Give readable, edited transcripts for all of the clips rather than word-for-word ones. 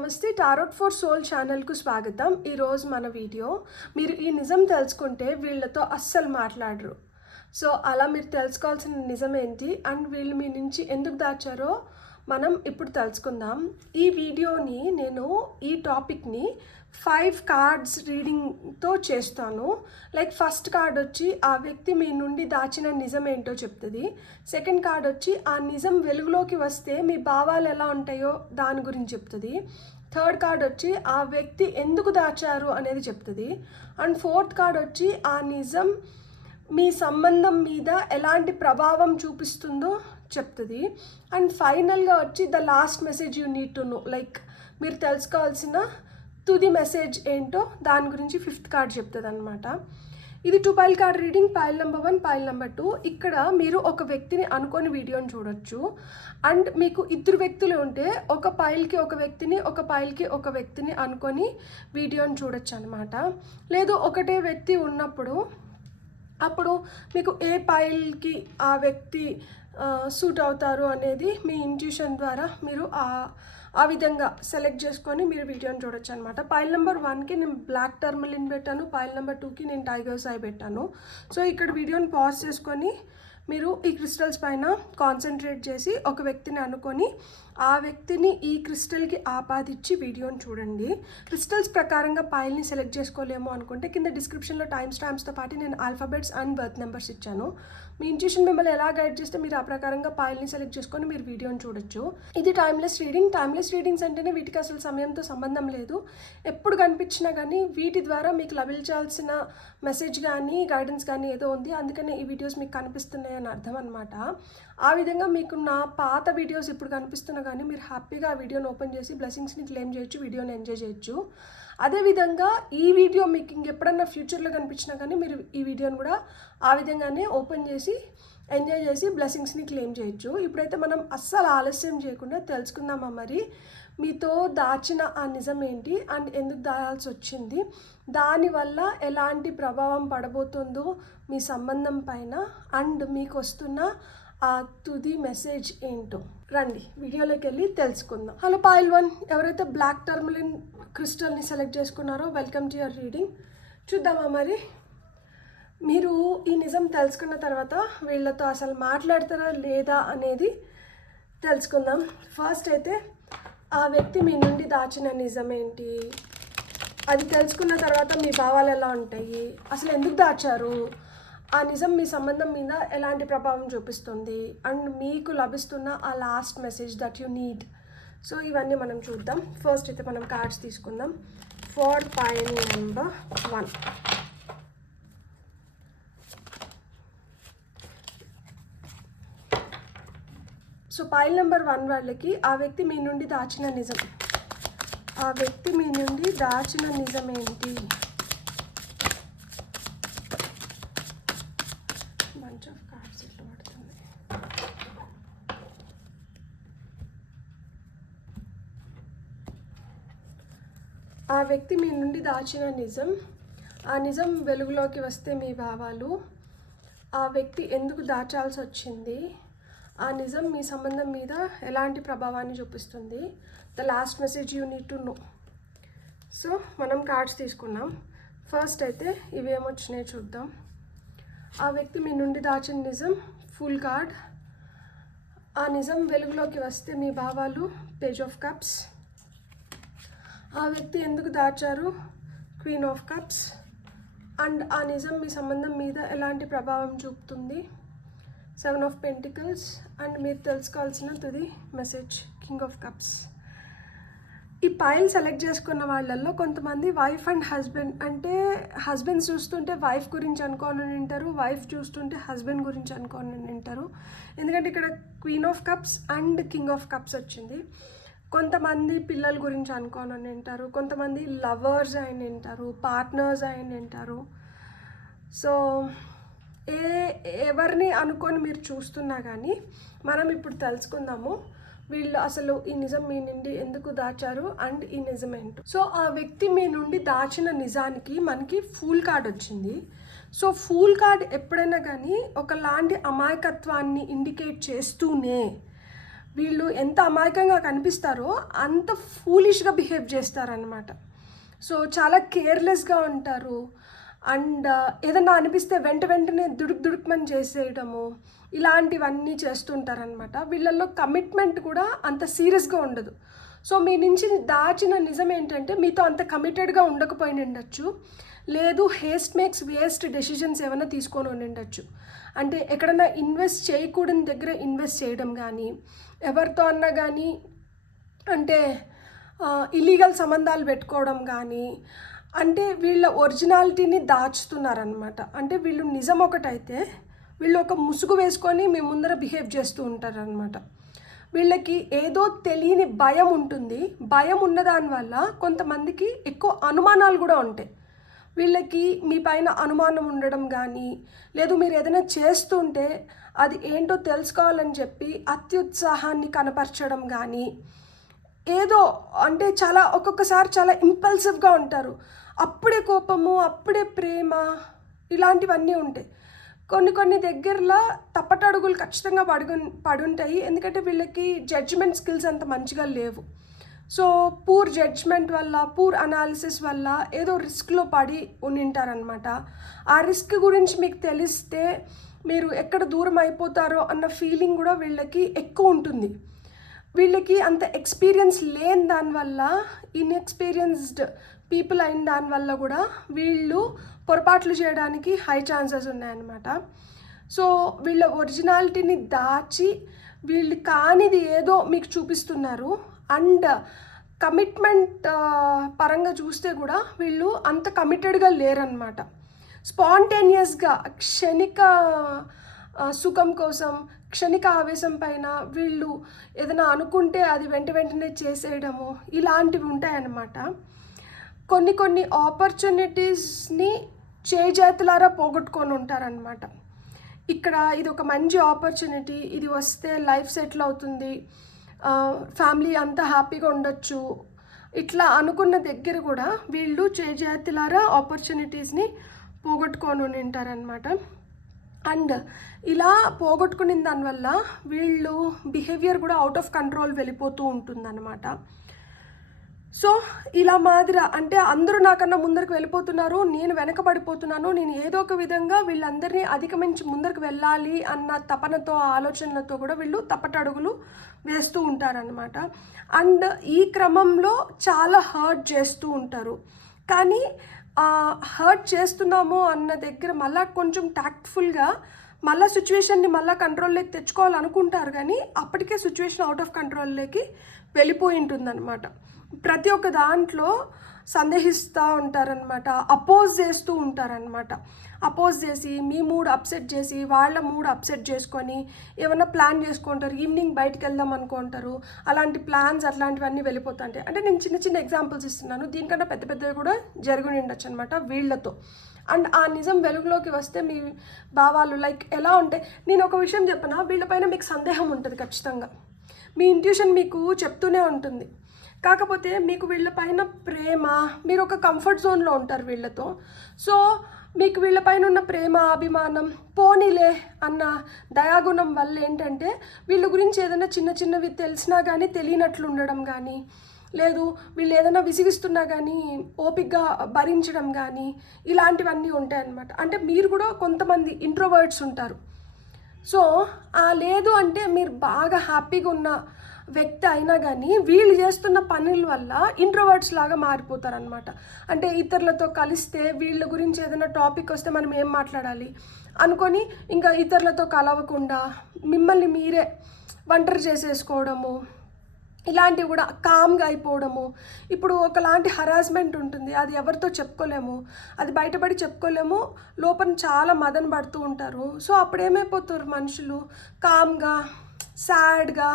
నమస్తే tarot for soul ఛానల్కు స్వాగతం. ఈరోజు మన వీడియో, మీరు ఈ నిజం తెలుసుకుంటే వీళ్ళతో అస్సలు మాట్లాడరు. సో అలా మీరు తెలుసుకోవాల్సిన నిజం ఏంటి అండ్ వీళ్ళు మీ నుంచి ఎందుకు దాచారో మనం ఇప్పుడు తెలుసుకుందాం. ఈ వీడియోని నేను ఈ టాపిక్ని 5 కార్డ్స్ రీడింగ్తో చేస్తాను. లైక్ ఫస్ట్ కార్డ్ వచ్చి ఆ వ్యక్తి మీ నుండి దాచిన నిజం ఏంటో చెప్తుంది. సెకండ్ కార్డ్ వచ్చి ఆ నిజం వెలుగులోకి వస్తే మీ భావాలు ఎలా ఉంటాయో దాని గురించి చెప్తుంది. థర్డ్ కార్డ్ వచ్చి ఆ వ్యక్తి ఎందుకు దాచారు అనేది చెప్తుంది. అండ్ ఫోర్త్ కార్డ్ వచ్చి ఆ నిజం మీ సంబంధం మీద ఎలాంటి ప్రభావం చూపిస్తుందో చెప్తుంది. అండ్ ఫైనల్గా వచ్చి the last message you need to no, like మీరు తెలుసుకోవాల్సిన తుది మెసేజ్ ఏంటో దాని గురించి ఫిఫ్త్ కార్డ్ చెప్తుంది అనమాట. ఇది 2 pile card reading. Pile number 1, pile number 2. ఇక్కడ మీరు ఒక వ్యక్తిని అనుకొని వీడియోని చూడొచ్చు. అండ్ మీకు 2 వ్యక్తులు ఉంటే ఒక పైల్కి ఒక వ్యక్తిని, ఒక పైల్కి ఒక వ్యక్తిని అనుకొని వీడియోని చూడొచ్చు అనమాట. లేదు ఒకటే వ్యక్తి ఉన్నప్పుడు అప్పుడు మీకు ఏ పైల్కి ఆ వ్యక్తి సూట్ అవుతారు అనేది మీ ఇంట్యూషన్ ద్వారా మీరు ఆ విధంగా సెలెక్ట్ చేసుకొని మీరు వీడియోని చూడొచ్చు అనమాట. పైల్ నెంబర్ 1కి నేను బ్లాక్ టర్మలిన్ పెట్టాను, పైల్ నెంబర్ 2కి నేను టైగర్స్ ఐ పెట్టాను. సో ఇక్కడ వీడియోని పాజ్ చేసుకొని మీరు ఈ క్రిస్టల్స్ పైన కాన్సన్ట్రేట్ చేసి ఒక వ్యక్తిని అనుకొని ఆ వ్యక్తిని ఈ క్రిస్టల్కి ఆపాదించి వీడియోని చూడండి. క్రిస్టల్స్ ప్రకారంగా పైల్ని సెలెక్ట్ చేసుకోలేము అనుకుంటే కింద డిస్క్రిప్షన్లో టైమ్ స్టాంప్స్తో పాటు నేను ఆల్ఫాబెట్స్ అండ్ బర్త్ నెంబర్స్ ఇచ్చాను. మీ ఇంట్యూషన్ మిమ్మల్ని ఎలా గైడ్ చేస్తే మీరు ఆ ప్రకారంగా పైల్ని సెలెక్ట్ చేసుకొని మీరు వీడియోని చూడొచ్చు. ఇది టైమ్లెస్ రీడింగ్. టైమ్లెస్ రీడింగ్స్ అంటేనే వీటికి అసలు సమయంతో సంబంధం లేదు. ఎప్పుడు కనిపించినా కానీ వీటి ద్వారా మీకు లభించాల్సిన మెసేజ్ కానీ గైడెన్స్ కానీ ఏదో ఉంది, అందుకనే ఈ వీడియోస్ మీకు కనిపిస్తున్నాయి అని అర్థం అనమాట. ఆ విధంగా మీకు నా పాత వీడియోస్ ఇప్పుడు కనిపిస్తున్నా కానీ మీరు హ్యాపీగా ఆ వీడియోని ఓపెన్ చేసి బ్లెస్సింగ్స్ని క్లెయిమ్ చేయొచ్చు, వీడియోని ఎంజాయ్ చేయొచ్చు. అదేవిధంగా ఈ వీడియో మీకు ఇంకెప్పుడన్నా ఫ్యూచర్లో కనిపించినా కానీ మీరు ఈ వీడియోని కూడా ఆ విధంగానే ఓపెన్ చేసి ఎంజాయ్ చేసి బ్లెస్సింగ్స్ని క్లెయిమ్ చేయొచ్చు. ఇప్పుడైతే మనం అస్సలు ఆలస్యం చేయకుండా తెలుసుకుందామా మరి మీతో దాచిన ఆ నిజం ఏంటి అండ్ ఎందుకు దాయాల్సి వచ్చింది, దానివల్ల ఎలాంటి ప్రభావం పడబోతుందో మీ సంబంధం పైన అండ్ మీకు వస్తున్న ఆ తుది మెసేజ్ ఏంటో. రండి వీడియోలోకి వెళ్ళి తెలుసుకుందాం. హలో పైల్ 1, ఎవరైతే బ్లాక్ టర్మలిన్ క్రిస్టల్ని సెలెక్ట్ చేసుకున్నారో వెల్కమ్ టు యువర్ రీడింగ్. చూద్దామా మరి మీరు ఈ నిజం తెలుసుకున్న తర్వాత వీళ్ళతో అసలు మాట్లాడతారా లేదా అనేది తెలుసుకుందాం. ఫస్ట్ అయితే ఆ వ్యక్తి మీ నుండి దాచిన నిజం ఏంటి, అది తెలుసుకున్న తర్వాత మీ భావాలు ఎలా ఉంటాయి, అసలు ఎందుకు దాచారు, ఆ నిజం మీ సంబంధం మీద ఎలాంటి ప్రభావం చూపిస్తుంది అండ్ మీకు లభిస్తున్న ఆ last message that you need. So ఇవన్నీ మనం చూద్దాం. ఫస్ట్ అయితే మనం కార్డ్స్ తీసుకుందాం. For pile number 1, so pile number 1 వాళ్ళకి ఆ వ్యక్తి మీ నుండి దాచిన నిజం, ఆ వ్యక్తి మీ నుండి దాచిన నిజం ఏంటి. బంచ్ ఆఫ్ కార్డ్స్ ఎట్లా పడుతుంది. ఆ వ్యక్తి మీ నుండి దాచిన నిజం, ఆ నిజం వెలుగులోకి వస్తే మీ భావాలు, ఆ వ్యక్తి ఎందుకు దాచాల్సి వచ్చింది, ఆ నిజం మీ సంబంధం మీద ఎలాంటి ప్రభావాన్ని చూపిస్తుంది, the last message you need to no. So మనం కార్డ్స్ తీసుకున్నాం. ఫస్ట్ అయితే ఇవి ఏమొచ్చినాయి చూద్దాం. ఆ వ్యక్తి మీ నుండి దాచిన నిజం, ఫుల్ కార్డ్. ఆ నిజం వెలుగులోకి వస్తే మీ భావాలు, పేజ్ ఆఫ్ కప్స్. ఆ వ్యక్తి ఎందుకు దాచారు, క్వీన్ ఆఫ్ కప్స్. అండ్ ఆ నిజం మీ సంబంధం మీద ఎలాంటి ప్రభావం చూపుతుంది, 7 ఆఫ్ పెంటికల్స్. అండ్ మీరు తెలుసుకోవాల్సిన తుది మెసేజ్, కింగ్ ఆఫ్ కప్స్. ఈ పైల్ సెలెక్ట్ చేసుకున్న వాళ్ళల్లో కొంతమంది వైఫ్ అండ్ హస్బెండ్, అంటే హస్బెండ్ చూస్తుంటే వైఫ్ గురించి అనుకోని ఉంటారు, వైఫ్ చూస్తుంటే హస్బెండ్ గురించి అనుకోని ఉంటారు. ఎందుకంటే ఇక్కడ queen of cups and king of cups వచ్చింది. కొంతమంది పిల్లల గురించి అనుకోని ఉంటారు, కొంతమంది లవర్స్ అయిన ఉంటారు, పార్ట్నర్స్ అయిన ఉంటారు. సో ఎవరిని అనుకొని మీరు చూస్తున్నా కానీ మనం ఇప్పుడు తెలుసుకుందాము వీళ్ళు అసలు ఈ నిజం మీ నుండి ఎందుకు దాచారు అండ్ ఈ నిజం ఏంటో. సో ఆ వ్యక్తి మీ నుండి దాచిన నిజానికి మనకి ఫూల్ కార్డ్ వచ్చింది. సో ఫూల్ కార్డ్ ఎప్పుడైనా కానీ ఒకలాంటి అమాయకత్వాన్ని ఇండికేట్ చేస్తూనే వీళ్ళు ఎంత అమాయకంగా కనిపిస్తారో అంత ఫూలిష్గా బిహేవ్ చేస్తారనమాట. సో చాలా కేర్లెస్గా ఉంటారు. అండ్ ఏదన్నా అనిపిస్తే వెంటనే దుడుకుమని చేసేయడము, ఇలాంటివన్నీ చేస్తుంటారనమాట. వీళ్ళల్లో కమిట్మెంట్ కూడా అంత సీరియస్గా ఉండదు. సో మీ నుంచి దాచిన నిజం ఏంటంటే మీతో అంత కమిటెడ్గా ఉండకపోయి ఉండొచ్చు, లేదు హేస్ట్ మేక్స్ వేస్ట్ డెసిషన్స్ ఏమైనా తీసుకొని ఉండొచ్చు. అంటే ఎక్కడన్నా ఇన్వెస్ట్ చేయకూడని దగ్గర ఇన్వెస్ట్ చేయడం కానీ, ఎవరితో అన్నా కానీ అంటే ఇల్లీగల్ సంబంధాలు పెట్టుకోవడం కానీ, అంటే వీళ్ళ ఒరిజినాలిటీని దాచుతున్నారనమాట. అంటే వీళ్ళు నిజం ఒకటైతే వీళ్ళు ఒక ముసుగు వేసుకొని మీ ముందర బిహేవ్ చేస్తూ ఉంటారనమాట. వీళ్ళకి ఏదో తెలియని భయం ఉంటుంది. భయం ఉన్న దానివల్ల కొంతమందికి ఎక్కువ అనుమానాలు కూడా ఉంటాయి. వీళ్ళకి మీ పైన అనుమానం ఉండడం కానీ, లేదు మీరు ఏదైనా చేస్తుంటే అది ఏంటో తెలుసుకోవాలని చెప్పి అత్యుత్సాహాన్ని కనపరచడం కానీ, ఏదో అంటే చాలా ఒక్కొక్కసారి చాలా ఇంపల్సివ్గా ఉంటారు. అప్పుడే కోపము, అప్పుడే ప్రేమ, ఇలాంటివన్నీ ఉంటాయి. కొన్ని దగ్గరలో తప్పటడుగులు ఖచ్చితంగా పడుంటాయి. ఎందుకంటే వీళ్ళకి జడ్జిమెంట్ స్కిల్స్ అంత మంచిగా లేవు. సో పూర్ జడ్జ్మెంట్ వల్ల, పూర్ అనాలిసిస్ వల్ల ఏదో రిస్క్లో పడి ఉండింటారనమాట. ఆ రిస్క్ గురించి మీకు తెలిస్తే మీరు ఎక్కడ దూరం అయిపోతారో అన్న ఫీలింగ్ కూడా వీళ్ళకి ఎక్కువ ఉంటుంది. వీళ్ళకి అంత ఎక్స్పీరియన్స్ లేని దానివల్ల, ఇన్ఎక్స్పీరియన్స్డ్ పీపుల్ అయిన దానివల్ల కూడా వీళ్ళు పొరపాట్లు చేయడానికి హై ఛాన్సెస్ ఉన్నాయన్నమాట. సో వీళ్ళ ఒరిజినాలిటీని దాచి వీళ్ళు కానిది ఏదో మీకు చూపిస్తున్నారు. అండ్ కమిట్మెంట్ పరంగా చూస్తే కూడా వీళ్ళు అంత కమిటెడ్గా లేరనమాట. స్పాంటేనియస్గా క్షణిక సుఖం కోసం, క్షణిక ఆవేశం పైన వీళ్ళు ఏదైనా అనుకుంటే అది వెంటనే చేసేయడము, ఇలాంటివి ఉంటాయన్నమాట. కొన్ని ఆపర్చునిటీస్ని చేజేతులారా పోగొట్టుకొని ఉంటారనమాట. ఇక్కడ ఇది ఒక మంచి ఆపర్చునిటీ, ఇది వస్తే లైఫ్ సెటిల్ అవుతుంది, ఫ్యామిలీ అంతా హ్యాపీగా ఉండొచ్చు, ఇట్లా అనుకున్న దగ్గర కూడా వీళ్ళు చేజేతులారా ఆపర్చునిటీస్ని పోగొట్టుకొని ఉంటారనమాట. అండ్ ఇలా పోగొట్టుకున్న దానివల్ల వీళ్ళు బిహేవియర్ కూడా అవుట్ ఆఫ్ కంట్రోల్ వెళ్ళిపోతూ ఉంటుందన్నమాట. సో ఇలా మాదిరి అంటే అందరూ నాకన్నా ముందరికి వెళ్ళిపోతున్నారు, నేను వెనకబడిపోతున్నాను, నేను ఏదో ఒక విధంగా వీళ్ళందరినీ అధిగమించి ముందరికి వెళ్ళాలి అన్న తపనతో, ఆలోచనలతో కూడా వీళ్ళు తప్పటడుగులు వేస్తూ ఉంటారనమాట. అండ్ ఈ క్రమంలో చాలా హర్ట్ చేస్తూ ఉంటారు. కానీ హర్ట్ చేస్తున్నాము అన్న దగ్గర మళ్ళీ కొంచెం టాక్ట్ఫుల్గా మళ్ళీ సిచ్యువేషన్ని మళ్ళీ కంట్రోల్లోకి తెచ్చుకోవాలనుకుంటారు. కానీ అప్పటికే సిచ్యువేషన్ అవుట్ ఆఫ్ కంట్రోల్లోకి వెళ్ళిపోయి ఉంటుందన్నమాట. ప్రతి ఒక్క దాంట్లో సందేహిస్తూ ఉంటారనమాట, అపోజ్ చేస్తూ ఉంటారనమాట. అపోజ్ చేసి మీ మూడ్ అప్సెట్ చేసి వాళ్ళ మూడ్ అప్సెట్ చేసుకొని ఏమన్నా ప్లాన్ చేసుకుంటారు, ఈవినింగ్ బయటకు వెళ్దాం అనుకుంటారు. అలాంటి ప్లాన్స్ అట్లాంటివన్నీ వెళ్ళిపోతుంటాయి. అంటే నేను చిన్న ఎగ్జాంపుల్స్ ఇస్తున్నాను, దీనికన్నా పెద్దవి కూడా జరిగి ఉండొచ్చు అనమాట వీళ్ళతో. అండ్ ఆ నిజం వెలుగులోకి వస్తే మీ భావాలు లైక్ ఎలా ఉంటాయి. నేను ఒక విషయం చెప్పనా, వీళ్ళపైన మీకు సందేహం ఉంటుంది ఖచ్చితంగా, మీ ఇంట్యూషన్ మీకు చెప్తూనే ఉంటుంది. కాకపోతే మీకు వీళ్ళపైన ప్రేమ, మీరు ఒక కంఫర్ట్ జోన్లో ఉంటారు వీళ్ళతో. సో మీకు వీళ్ళపైన ఉన్న ప్రేమ, అభిమానం, పోనీలే అన్న దయాగుణం వల్ల ఏంటంటే వీళ్ళ గురించి ఏదైనా చిన్నవి తెలిసినా కానీ తెలియనట్లు ఉండడం కానీ, లేదు వీళ్ళు ఏదైనా విసిగిస్తున్నా కానీ ఓపికగా భరించడం కానీ, ఇలాంటివన్నీ ఉంటాయన్నమాట. అంటే మీరు కూడా కొంతమంది ఇంట్రోవర్ట్స్ ఉంటారు. సో లేదు అంటే మీరు బాగా హ్యాపీగా ఉన్న వ్యక్తి అయినా కానీ వీళ్ళు చేస్తున్న పనుల వల్ల ఇంట్రోవర్ట్స్ లాగా మారిపోతారనమాట. అంటే ఇతరులతో కలిస్తే వీళ్ళ గురించి ఏదైనా టాపిక్ వస్తే మనం ఏం మాట్లాడాలి అనుకొని ఇంకా ఇతరులతో కలవకుండా మిమ్మల్ని మీరే ఒంటరి చేసేసుకోవడము, ఇలాంటివి కూడా కామ్గా అయిపోవడము. ఇప్పుడు ఒకలాంటి హరాస్మెంట్ ఉంటుంది, అది ఎవరితో చెప్పుకోలేము, అది బయటపడి చెప్పుకోలేము, లోపల చాలా మదన పడుతూ ఉంటారు. సో అప్పుడు ఏమైపోతారు మనుషులు, కామ్గా సాడ్గా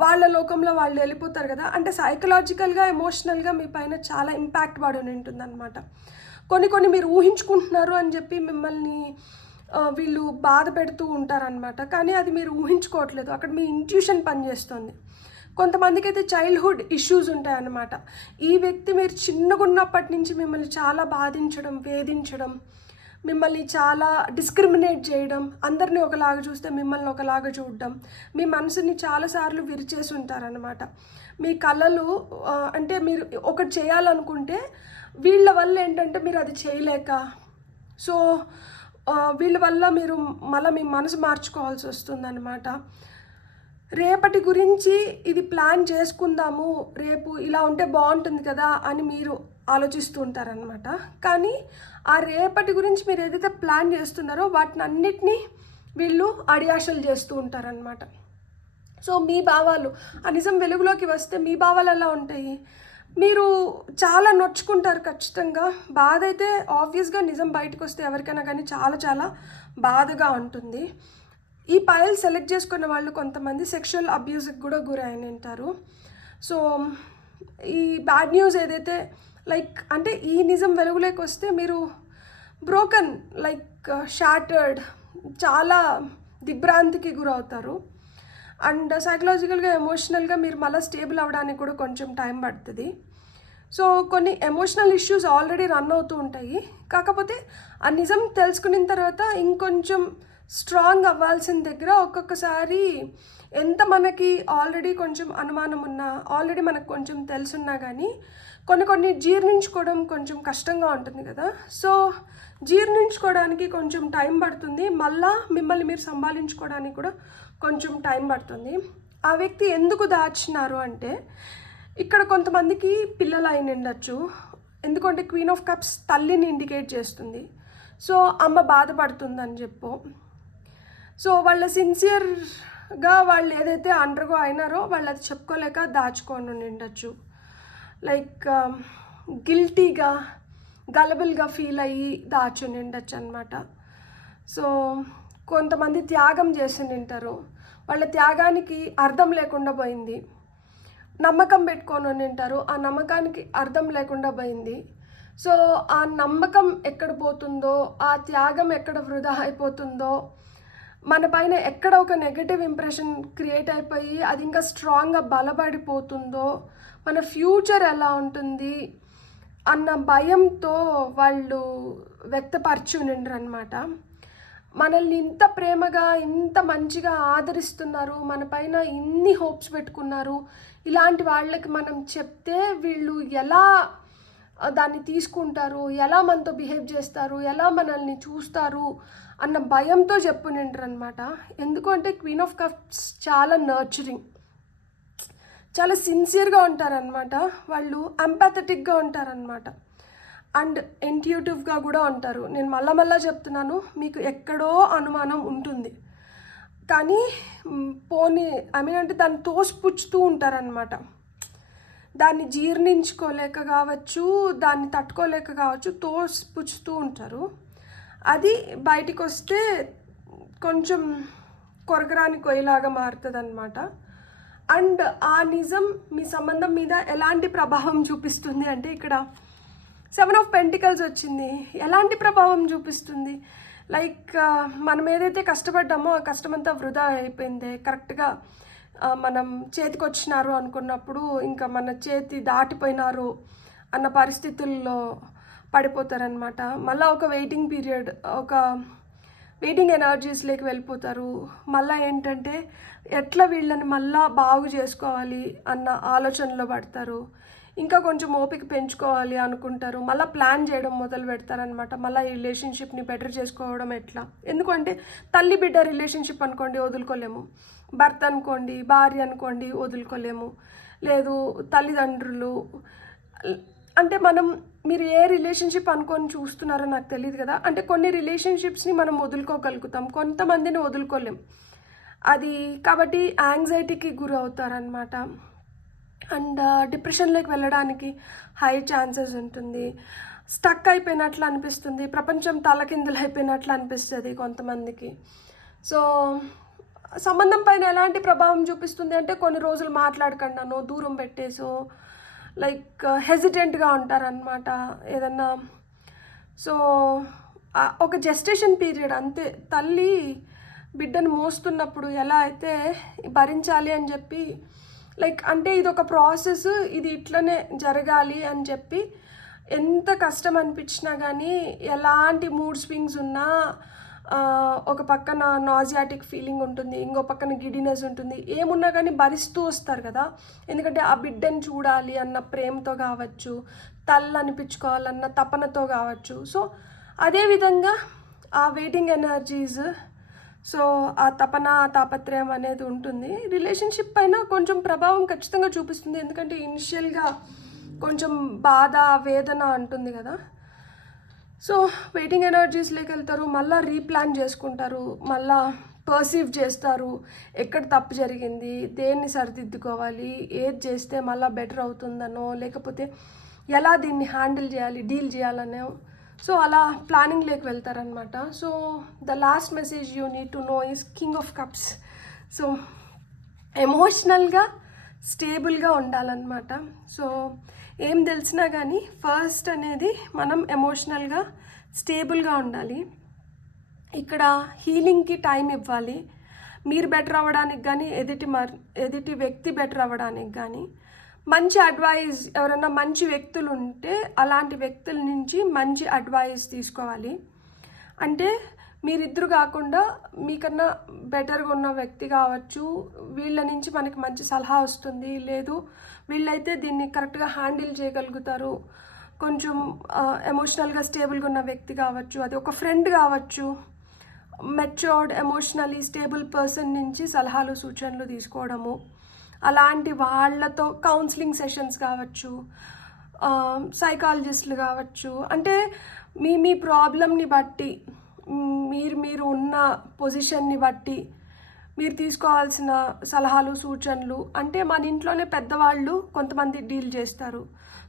వాళ్ళ లోకంలో వాళ్ళు వెళ్ళిపోతారు కదా. అంటే సైకలాజికల్గా, ఎమోషనల్గా మీ పైన చాలా ఇంపాక్ట్ పడి ఉంటుంది అనమాట. కొన్ని మీరు ఊహించుకుంటున్నారు అని చెప్పి మిమ్మల్ని వీళ్ళు బాధ పెడుతూ ఉంటారనమాట. కానీ అది మీరు ఊహించుకోవట్లేదు, అక్కడ మీ ఇంట్యూషన్ పనిచేస్తుంది. కొంతమందికి అయితే చైల్డ్హుడ్ ఇష్యూస్ ఉంటాయన్నమాట. ఈ వ్యక్తి మీరు చిన్నగా ఉన్నప్పటి నుంచి మిమ్మల్ని చాలా బాధించడం, వేధించడం, మిమ్మల్ని చాలా డిస్క్రిమినేట్ చేయడం, అందరినీ ఒకలాగా చూస్తే మిమ్మల్ని ఒకలాగా చూడడం, మీ మనసుని చాలాసార్లు విరిచేసి ఉంటారనమాట. మీ కళలు అంటే మీరు ఒకటి చేయాలనుకుంటే వీళ్ళ వల్ల ఏంటంటే మీరు అది చేయలేక, సో వీళ్ళ వల్ల మీరు మళ్ళీ మీ మనసు మార్చుకోవాల్సి వస్తుందన్నమాట. రేపటి గురించి ఇది ప్లాన్ చేసుకుందాము, రేపు ఇలా ఉంటే బాగుంటుంది కదా అని మీరు ఆలోచిస్తూ ఉంటారనమాట. కానీ ఆ రేపటి గురించి మీరు ఏదైతే ప్లాన్ చేస్తున్నారో వాటిని అన్నిటినీ వీళ్ళు అడియాశలు చేస్తూ ఉంటారనమాట. సో మీ భావాలు ఆ నిజం వెలుగులోకి వస్తే మీ భావాలు ఎలా ఉంటాయి? మీరు చాలా నొచ్చుకుంటారు ఖచ్చితంగా. బాధ అయితే ఆబ్వియస్గా నిజం బయటకు వస్తే ఎవరికైనా కానీ చాలా చాలా బాధగా ఉంటుంది. ఈ పైల్ సెలెక్ట్ చేసుకున్న వాళ్ళు కొంతమంది సెక్షువల్ అబ్యూస్కి కూడా గురైన ఉంటారు. సో ఈ బ్యాడ్ న్యూస్ ఏదైతే అంటే ఈ నిజం వెలుగులోకి వస్తే మీరు బ్రోకన్, షాటర్డ్, చాలా దిగ్భ్రాంతికి గురవుతారు. అండ్ సైకలాజికల్గా ఎమోషనల్గా మీరు మళ్ళీ స్టేబుల్ అవ్వడానికి కూడా కొంచెం టైం పడుతుంది. సో కొన్ని ఎమోషనల్ ఇష్యూస్ ఆల్రెడీ రన్ అవుతూ ఉంటాయి. కాకపోతే ఆ నిజం తెలుసుకున్న తర్వాత ఇంకొంచెం స్ట్రాంగ్ అవ్వాల్సిన దగ్గర ఒక్కొక్కసారి ఎంత మనకి ఆల్రెడీ కొంచెం అనుమానం ఉన్నా, ఆల్రెడీ మనకు కొంచెం తెలుసున్నా కానీ కొన్ని జీర్ణించుకోవడం కొంచెం కష్టంగా ఉంటుంది కదా. సో జీర్ణించుకోవడానికి కొంచెం టైం పడుతుంది, మళ్ళా మిమ్మల్ని మీరు సంభాళించుకోవడానికి కూడా కొంచెం టైం పడుతుంది. ఆ వ్యక్తి ఎందుకు దాచినారు అంటే ఇక్కడ కొంతమందికి పిల్లలు అయిన ఉండొచ్చు, ఎందుకంటే క్వీన్ ఆఫ్ కప్స్ తల్లిని ఇండికేట్ చేస్తుంది. సో అమ్మ బాధపడుతుందని చెప్పు. సో వాళ్ళ సిన్సియర్గా వాళ్ళు ఏదైతే అండర్గో అయినారో వాళ్ళు అది చెప్పుకోలేక దాచుకొని ఉండొచ్చు. గిల్టీగా, గలబుల్గా ఫీల్ అయ్యి దాచుని ఉండొచ్చు అనమాట. సో కొంతమంది త్యాగం చేసి ఉంటారు, వాళ్ళ త్యాగానికి అర్థం లేకుండా పోయింది. నమ్మకం పెట్టుకొని ఉంటారు, ఆ నమ్మకానికి అర్థం లేకుండా పోయింది. సో ఆ నమ్మకం ఎక్కడ పోతుందో, ఆ త్యాగం ఎక్కడ వృధా అయిపోతుందో, మన పైన ఎక్కడ ఒక నెగటివ్ ఇంప్రెషన్ క్రియేట్ అయిపోయి అది ఇంకా స్ట్రాంగ్గా బలపడిపోతుందో, మన ఫ్యూచర్ ఎలా ఉంటుంది అన్న భయంతో వాళ్ళు వ్యక్తపరచునిండ్రు అనమాట. మనల్ని ఇంత ప్రేమగా, ఇంత మంచిగా ఆదరిస్తున్నారు, మన పైన ఇన్ని హోప్స్ పెట్టుకున్నారు, ఇలాంటి వాళ్ళకి మనం చెప్తే వీళ్ళు ఎలా దాన్ని తీసుకుంటారు, ఎలా మనతో బిహేవ్ చేస్తారు, ఎలా మనల్ని చూస్తారు అన్న భయంతో చెప్పునింటారు అనమాట. ఎందుకంటే క్వీన్ ఆఫ్ కప్స్ చాలా నర్చరింగ్, చాలా సిన్సియర్గా ఉంటారనమాట. వాళ్ళు ఎంపాథెటిక్గా ఉంటారనమాట అండ్ ఇంట్యూటివ్గా కూడా ఉంటారు. నేను మళ్ళా చెప్తున్నాను, మీకు ఎక్కడో అనుమానం ఉంటుంది కానీ అంటే దాన్ని తోసిపుచ్చుతూ ఉంటారనమాట. దాన్ని జీర్ణించుకోలేక కావచ్చు, దాన్ని తట్టుకోలేక కావచ్చు, తోసిపుచ్చుతూ ఉంటారు. అది బయటికి వస్తే కొంచెం కొరకరాని కొయ్యలాగా మారుతుంది అనమాట. అండ్ ఆ నిజం మీ సంబంధం మీద ఎలాంటి ప్రభావం చూపిస్తుంది అంటే ఇక్కడ 7 ఆఫ్ పెంటికల్స్ వచ్చింది. ఎలాంటి ప్రభావం చూపిస్తుంది? మనం ఏదైతే కష్టపడ్డామో ఆ కష్టమంతా వృధా అయిపోయింది. కరెక్ట్గా మనం చేతికి వచ్చినారు అనుకున్నప్పుడు ఇంకా మన చేతి దాటిపోయినారు అన్న పరిస్థితుల్లో పడిపోతారనమాట. మళ్ళీ ఒక వెయిటింగ్ పీరియడ్, ఒక వెయిటింగ్ ఎనర్జీస్లోకి వెళ్ళిపోతారు. మళ్ళీ ఏంటంటే ఎట్లా వీళ్ళని మళ్ళీ బాగు చేసుకోవాలి అన్న ఆలోచనలో పడతారు. ఇంకా కొంచెం ఓపిక పెంచుకోవాలి అనుకుంటారు, మళ్ళీ ప్లాన్ చేయడం మొదలు పెడతారనమాట. మళ్ళీ ఈ రిలేషన్షిప్ని బెటర్ చేసుకోవడం ఎట్లా. ఎందుకంటే తల్లి బిడ్డ రిలేషన్షిప్ అనుకోండి వదులుకోలేము, భర్త అనుకోండి, భార్య అనుకోండి వదులుకోలేము, లేదు తల్లిదండ్రులు. అంటే మీరు ఏ రిలేషన్షిప్ అనుకొని చూస్తున్నారో నాకు తెలియదు కదా. అంటే కొన్ని రిలేషన్షిప్స్ని మనం వదులుకోగలుగుతాం, కొంతమందిని వదులుకోలేం. అది కాబట్టి యాంగ్జైటీకి గురి అవుతారనమాట. అండ్ డిప్రెషన్లోకి వెళ్ళడానికి హై ఛాన్సెస్ ఉంటుంది. స్టక్ అయిపోయినట్లు అనిపిస్తుంది, ప్రపంచం తలకిందులు అయిపోయినట్లు అనిపిస్తుంది కొంతమందికి. సో సంబంధం పైన ఎలాంటి ప్రభావం చూపిస్తుంది అంటే కొన్ని రోజులు మాట్లాడకుండానో, దూరం పెట్టేసో, హెజిటెంట్గా ఉంటారనమాట ఏదన్నా. సో ఒక జెస్టేషన్ పీరియడ్ అంతే. తల్లి బిడ్డను మోస్తున్నప్పుడు ఎలా అయితే భరించాలి అని చెప్పి అంటే ఇది ఒక ప్రాసెస్, ఇది ఇట్లనే జరగాలి అని చెప్పి ఎంత కష్టం అనిపించినా కానీ, ఎలాంటి మూడ్ స్వింగ్స్ ఉన్నా, ఒక పక్కన నాజియాటిక్ ఫీలింగ్ ఉంటుంది, ఇంకో పక్కన గిడినెస్ ఉంటుంది, ఏమున్నా కానీ భరిస్తూ వస్తారు కదా. ఎందుకంటే ఆ బిడ్డని చూడాలి అన్న ప్రేమతో కావచ్చు, తల్లి అనిపించుకోవాలన్న తపనతో కావచ్చు. సో అదేవిధంగా ఆ వెయిటింగ్ ఎనర్జీస్, సో ఆ తపన, ఆ తాపత్రయం అనేది ఉంటుంది. రిలేషన్షిప్ పైన కొంచెం ప్రభావం ఖచ్చితంగా చూపిస్తుంది. ఎందుకంటే ఇనిషియల్గా కొంచెం బాధ, వేదన అంటుంది కదా. సో వెయిటింగ్ ఎనర్జీస్లోకి వెళ్తారు, మళ్ళీ రీప్లాన్ చేసుకుంటారు, మళ్ళా పర్సీవ్ చేస్తారు ఎక్కడ తప్పు జరిగింది, దేన్ని సరిదిద్దుకోవాలి, ఏది చేస్తే మళ్ళీ బెటర్ అవుతుందనో, లేకపోతే ఎలా దీన్ని హ్యాండిల్ చేయాలి, డీల్ చేయాలనో. సో అలా ప్లానింగ్లోకి వెళ్తారనమాట. So the last message you need to know is King of Cups. So ఎమోషనల్గా స్టేబుల్గా ఉండాలన్నమాట. సో ఏం తెలిసినా కానీ ఫస్ట్ అనేది మనం ఎమోషనల్గా స్టేబుల్గా ఉండాలి. ఇక్కడ హీలింగ్కి టైం ఇవ్వాలి. మీరు బెటర్ అవ్వడానికి కానీ, ఎదుటి వ్యక్తి బెటర్ అవ్వడానికి కానీ. మంచి అడ్వైజ్, ఎవరైనా మంచి వ్యక్తులు ఉంటే అలాంటి వ్యక్తుల నుంచి మంచి అడ్వైజ్ తీసుకోవాలి. అంటే మీరిద్దరు కాకుండా మీకన్నా బెటర్గా ఉన్న వ్యక్తి కావచ్చు, వీళ్ళ నుంచి మనకి మంచి సలహా వస్తుంది, లేదు వీళ్ళైతే దీన్ని కరెక్ట్గా హ్యాండిల్ చేయగలుగుతారు, కొంచెం ఎమోషనల్గా స్టేబుల్గా ఉన్న వ్యక్తి కావచ్చు, అది ఒక ఫ్రెండ్ కావచ్చు, మెచ్యూర్డ్ ఎమోషనలీ స్టేబుల్ పర్సన్ నుంచి సలహాలు సూచనలు తీసుకోవడము, అలాంటి వాళ్ళతో కౌన్సిలింగ్ సెషన్స్ కావచ్చు, సైకాలజిస్టులు కావచ్చు. అంటే మీ ప్రాబ్లమ్ని బట్టి, మీరు ఉన్న పొజిషన్ని బట్టి మీరు తీసుకోవాల్సిన సలహాలు సూచనలు. అంటే మన ఇంట్లోనే పెద్దవాళ్ళు కొంతమంది డీల్ చేస్తారు.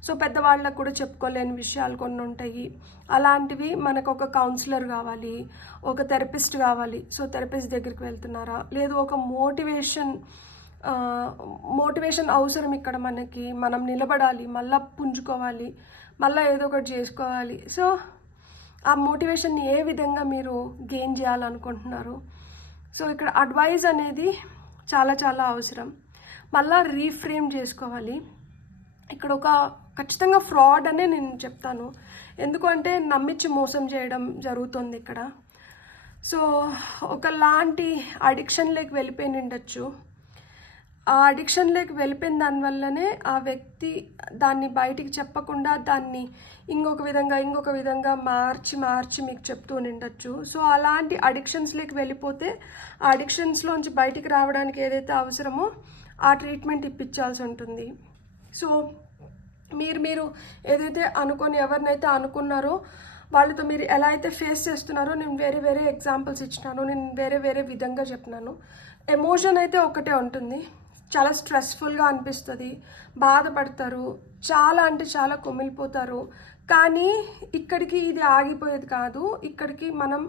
సో పెద్దవాళ్ళకు కూడా చెప్పుకోలేని విషయాలు కొన్ని ఉంటాయి. అలాంటివి మనకు ఒక కౌన్సిలర్ కావాలి, ఒక థెరపిస్ట్ కావాలి. సో థెరపిస్ట్ దగ్గరికి వెళ్తున్నారా, లేదు ఒక మోటివేషన్ అవసరం ఇక్కడ మనకి. మనం నిలబడాలి, మళ్ళీ పుంజుకోవాలి, మళ్ళీ ఏదో ఒకటి చేసుకోవాలి. సో ఆ మోటివేషన్ని ఏ విధంగా మీరు గెయిన్ చేయాలనుకుంటున్నారు. సో ఇక్కడ అడ్వైజ్ అనేది చాలా చాలా అవసరం. మళ్ళీ రీఫ్రేమ్ చేసుకోవాలి. ఇక్కడ ఒక ఖచ్చితంగా ఫ్రాడ్ అనే నేను చెప్తాను. ఎందుకంటే నమ్మించి మోసం చేయడం జరుగుతుంది ఇక్కడ. సో ఒకలాంటి అడిక్షన్లోకి వెళ్ళిపోయి ఉండొచ్చు. ఆ అడిక్షన్లోకి వెళ్ళిపోయిన దానివల్లనే ఆ వ్యక్తి దాన్ని బయటికి చెప్పకుండా దాన్ని ఇంకొక విధంగా మార్చి మీకు చెప్తూ ఉండొచ్చు. సో అలాంటి అడిక్షన్స్లోకి వెళ్ళిపోతే ఆ అడిక్షన్స్లోంచి బయటికి రావడానికి ఏదైతే అవసరమో ఆ ట్రీట్మెంట్ ఇప్పించాల్సి ఉంటుంది. సో మీరు ఏదైతే ఎవరినైతే అనుకున్నారో వాళ్ళతో మీరు ఎలా అయితే ఫేస్ చేస్తున్నారో, నేను వేరే ఎగ్జాంపుల్స్ ఇచ్చినాను, నేను వేరే విధంగా చెప్పినాను. ఎమోషన్ అయితే ఒకటే ఉంటుంది. చాలా స్ట్రెస్ఫుల్గా అనిపిస్తుంది, బాధపడతారు, చాలా అంటే చాలా కుమిలిపోతారు. కానీ ఇక్కడికి ఇది ఆగిపోయేది కాదు, ఇక్కడికి మనం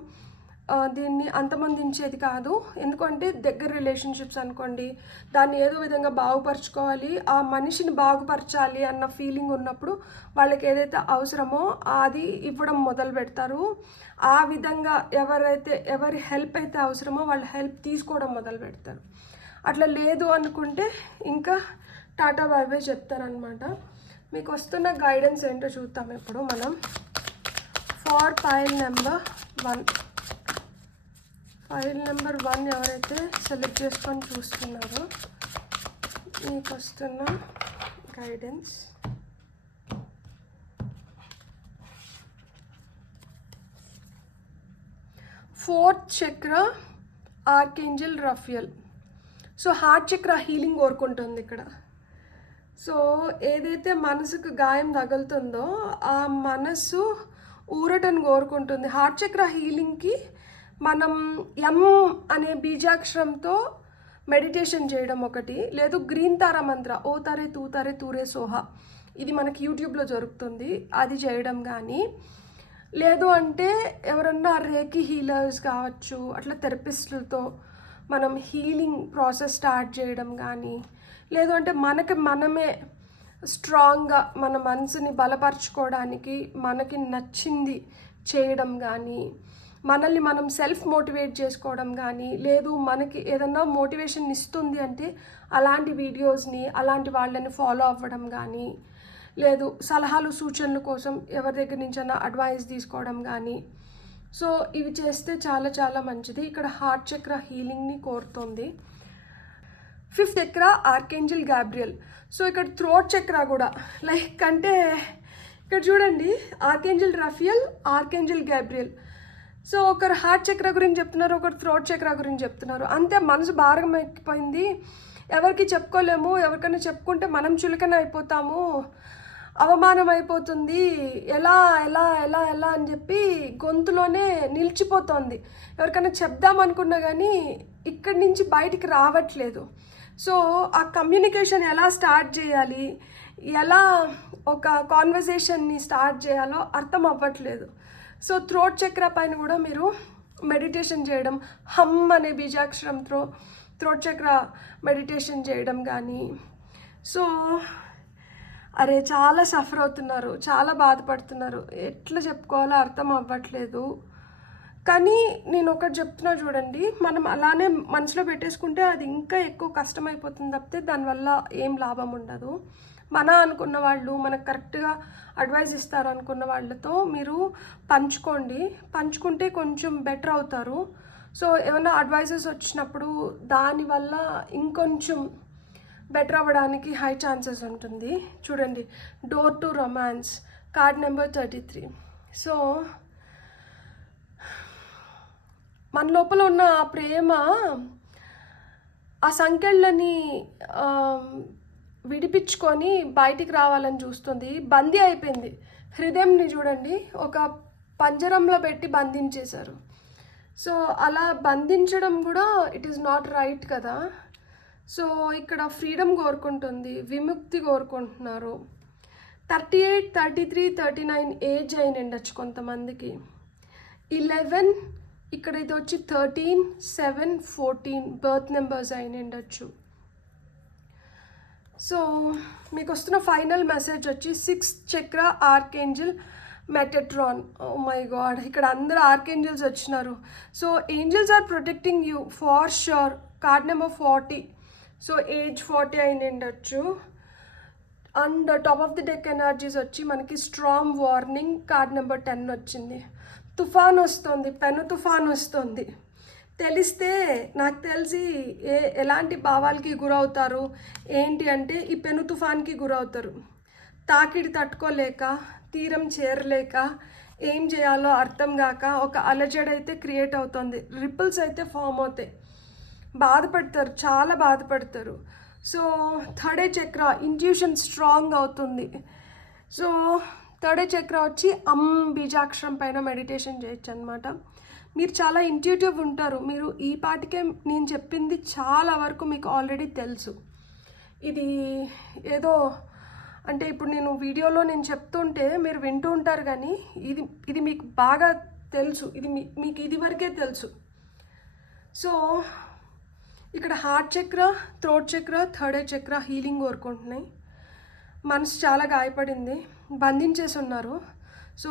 దీన్ని అంతమొందించేది కాదు. ఎందుకంటే దగ్గర రిలేషన్షిప్స్ అనుకోండి, దాన్ని ఏదో విధంగా బాగుపరచుకోవాలి, ఆ మనిషిని బాగుపరచాలి అన్న ఫీలింగ్ ఉన్నప్పుడు వాళ్ళకి ఏదైతే అవసరమో అది ఇవ్వడం మొదలు పెడతారు. ఆ విధంగా ఎవరి హెల్ప్ అయితే అవసరమో వాళ్ళ హెల్ప్ తీసుకోవడం మొదలు పెడతారు. అట్లా లేదు అనుకుంటే ఇంకా టాటా బై బై చెప్తారనమాట. మీకు వస్తున్న గైడెన్స్ ఏంటో చూద్దాం ఇప్పుడు మనం. ఫార్ ఫైల్ నెంబర్ 1 ఎవరైతే సెలెక్ట్ చేసుకొని చూస్తున్నారో మీకు వస్తున్న గైడెన్స్. ఫోర్త్ చక్ర ఆర్కేంజల్ రఫియల్. సో హార్ట్ చక్ర హీలింగ్ కోరుకుంటుంది ఇక్కడ. సో ఏదైతే మనసుకు గాయం తగులుతుందో ఆ మనసు ఊరటను కోరుకుంటుంది. హార్ట్ చక్ర హీలింగ్కి మనం ఎం అనే బీజాక్షరంతో మెడిటేషన్ చేయడం ఒకటి, లేదు గ్రీన్ తారా మంత్ర ఓ తరే తూ తరే తూరే సోహా, ఇది మనకి యూట్యూబ్లో దొరుకుతుంది, అది చేయడం కానీ, లేదు అంటే ఎవరన్నా రేకి హీలర్స్ కావచ్చు, అట్లా థెరపిస్టులతో మనం హీలింగ్ ప్రాసెస్ స్టార్ట్ చేయడం కానీ, లేదు అంటే మనమే స్ట్రాంగ్గా మన మనసుని బలపరచుకోవడానికి మనకి నచ్చింది చేయడం కానీ, మనల్ని మనం సెల్ఫ్ మోటివేట్ చేసుకోవడం కానీ, లేదు మనకి ఏదన్నా మోటివేషన్ ఇస్తుంది అంటే అలాంటి వీడియోస్ని, అలాంటి వాళ్ళని ఫాలో అవ్వడం కానీ, లేదు సలహాలు సూచనల కోసం ఎవరి దగ్గర నుంచైనా అడ్వైస్ తీసుకోవడం కానీ, సో ఇవి చేస్తే చాలా చాలా మంచిది. ఇక్కడ హార్ట్ చక్ర హీలింగ్ని కోరుతుంది. 5th చక్ర ఆర్కేంజల్ గాబ్రియల్. సో ఇక్కడ థ్రోట్ చక్ర కూడా లైక్ అంటే ఇక్కడ చూడండి, ఆర్కేంజల్ రఫియల్, ఆర్కేంజల్ గాబ్రియల్. సో ఒకరు హార్ట్ చక్ర గురించి చెప్తున్నారు, ఒకరు థ్రోట్ చక్ర గురించి చెప్తున్నారు. అంతే, మనసు భారం ఎక్కిపోయింది, ఎవరికి చెప్పుకోలేము, ఎవరికైనా చెప్పుకుంటే మనం చులకన అయిపోతాము, అవమానం అయిపోతుంది, ఎలా ఎలా ఎలా ఎలా అని చెప్పి గొంతులోనే నిలిచిపోతుంది. ఎవరికైనా చెప్దామనుకున్నా కానీ ఇక్కడి నుంచి బయటికి రావట్లేదు. సో ఆ కమ్యూనికేషన్ ఎలా స్టార్ట్ చేయాలి, ఎలా ఒక కాన్వర్జేషన్ని స్టార్ట్ చేయాలో అర్థం అవ్వట్లేదు. సో థ్రోట్ చక్ర పైన కూడా మీరు మెడిటేషన్ చేయడం, హమ్ అనే బీజాక్షరంతో థ్రోట్ చక్ర మెడిటేషన్ చేయడం కానీ. సో అరే చాలా సఫర్ అవుతున్నారు, చాలా బాధపడుతున్నారు, ఎట్లా చెప్పుకోవాలో అర్థం అవ్వట్లేదు. కానీ నేను ఒకటి చెప్తున్నా చూడండి, మనం అలానే మనసులో పెట్టేసుకుంటే అది ఇంకా ఎక్కువ కష్టమైపోతుంది తప్పితే దానివల్ల ఏం లాభం ఉండదు. మన అనుకున్న వాళ్ళు, మనకు కరెక్ట్గా అడ్వైస్ ఇస్తారు అనుకున్న వాళ్ళతో మీరు పంచుకుంటే కొంచెం బెటర్ అవుతారు. సో ఏమైనా అడ్వైజెస్ వచ్చినప్పుడు దానివల్ల ఇంకొంచెం బెటర్ అవ్వడానికి హై ఛాన్సెస్ ఉంటుంది. చూడండి, door to romance, card number 33. So మన లోపల ఉన్న ఆ ప్రేమ ఆ సంకెళ్ళని విడిపించుకొని బయటికి రావాలని చూస్తుంది, బందీ అయిపోయింది. హృదయంని చూడండి, ఒక పంజరంలో పెట్టి బంధించేశారు. సో అలా బంధించడం కూడా ఇట్ ఈస్ నాట్ రైట్ కదా. సో ఇక్కడ ఫ్రీడమ్ కోరుకుంటుంది, విముక్తి కోరుకుంటున్నారు. 38, 33, 39 ఏజ్ అయిన ఉండొచ్చు కొంతమందికి. 11 ఇక్కడ ఇది వచ్చి 13, 7, 14 బర్త్ నెంబర్స్ అయిన ఉండొచ్చు. సో మీకు వస్తున్న ఫైనల్ మెసేజ్ వచ్చి 6th chakra archangel Metatron. Oh my God, ఇక్కడ అందరు ఆర్కేంజల్స్ వచ్చినారు. So angels are protecting you for sure. Card number 40. So age 40 అయిన ఉండొచ్చు. And top of the deck energies వచ్చి మనకి స్ట్రాంగ్ వార్నింగ్. కార్డ్ నెంబర్ 10 వచ్చింది. తుఫాన్ వస్తుంది, పెను తుఫాన్ వస్తుంది. తెలిస్తే నాకు తెలిసి ఎలాంటి భావాలకి గురవుతారు ఏంటి అంటే ఈ పెను తుఫాన్కి గురవుతారు. తాకిడి తట్టుకోలేక, తీరం చేరలేక, ఏం చేయాలో అర్థం కాక ఒక అలజడైతే క్రియేట్ అవుతుంది, రిపుల్స్ అయితే ఫామ్ అవుతాయి, బాధపడతారు, చాలా బాధపడతారు. సో 3rd చక్ర ఇంట్యూషన్ స్ట్రాంగ్ అవుతుంది. సో 3rd చక్ర వచ్చి బీజాక్షరం పైన మెడిటేషన్ చేయొచ్చు అనమాట. మీరు చాలా ఇంట్యూటివ్ ఉంటారు. మీరు ఈ పాటికే నేను చెప్పింది చాలా వరకు మీకు ఆల్రెడీ తెలుసు. ఇది ఏదో అంటే ఇప్పుడు నేను వీడియోలో నేను చెప్తుంటే మీరు వింటూ ఉంటారు కానీ ఇది మీకు బాగా తెలుసు, ఇది మీకు ఇది వరకే తెలుసు. సో ఇక్కడ హార్ట్ చక్ర, థ్రోట్ చక్ర, 3rd చక్ర హీలింగ్ కోరుకుంటున్నాయి. మనసు చాలా గాయపడింది, బంధించేసి ఉన్నారు. సో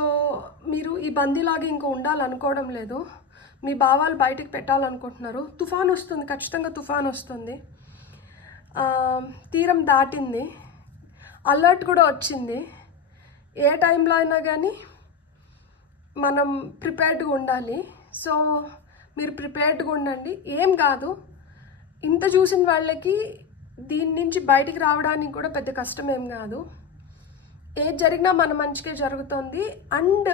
మీరు ఈ బందీలాగా ఇంకా ఉండాలనుకోవడం లేదు, మీ భావాలు బయటికి పెట్టాలనుకుంటున్నారు. తుఫాన్ వస్తుంది, ఖచ్చితంగా తుఫాన్ వస్తుంది. తీరం దాటింది, అలర్ట్ కూడా వచ్చింది. ఏ టైంలో అయినా కానీ మనం ప్రిపేర్డ్గా ఉండాలి. సో మీరు ప్రిపేర్డ్గా ఉండండి, ఏం కాదు. ఇంత చూసిన వాళ్ళకి దీని నుంచి బయటికి రావడానికి కూడా పెద్ద కష్టం ఏం కాదు. ఏది జరిగినా మన మంచిగా జరుగుతుంది. అండ్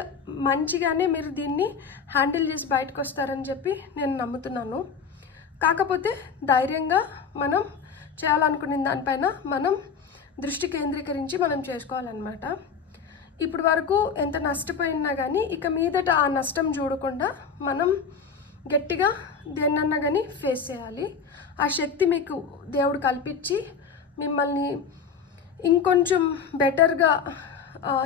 మంచిగానే మీరు దీన్ని హ్యాండిల్ చేసి బయటకు వస్తారని చెప్పి నేను నమ్ముతున్నాను. కాకపోతే ధైర్యంగా మనం చేయాలనుకునే దానిపైన మనం దృష్టి కేంద్రీకరించి మనం చేసుకోవాలన్నమాట. ఇప్పటి వరకు ఎంత నష్టపోయినా కానీ ఇక మీదట ఆ నష్టం చూడకుండా మనం గట్టిగా దేన్నన్నా కానీ ఫేస్ చేయాలి. ఆ శక్తి మీకు దేవుడు కల్పించి మిమ్మల్ని ఇంకొంచెం బెటర్గా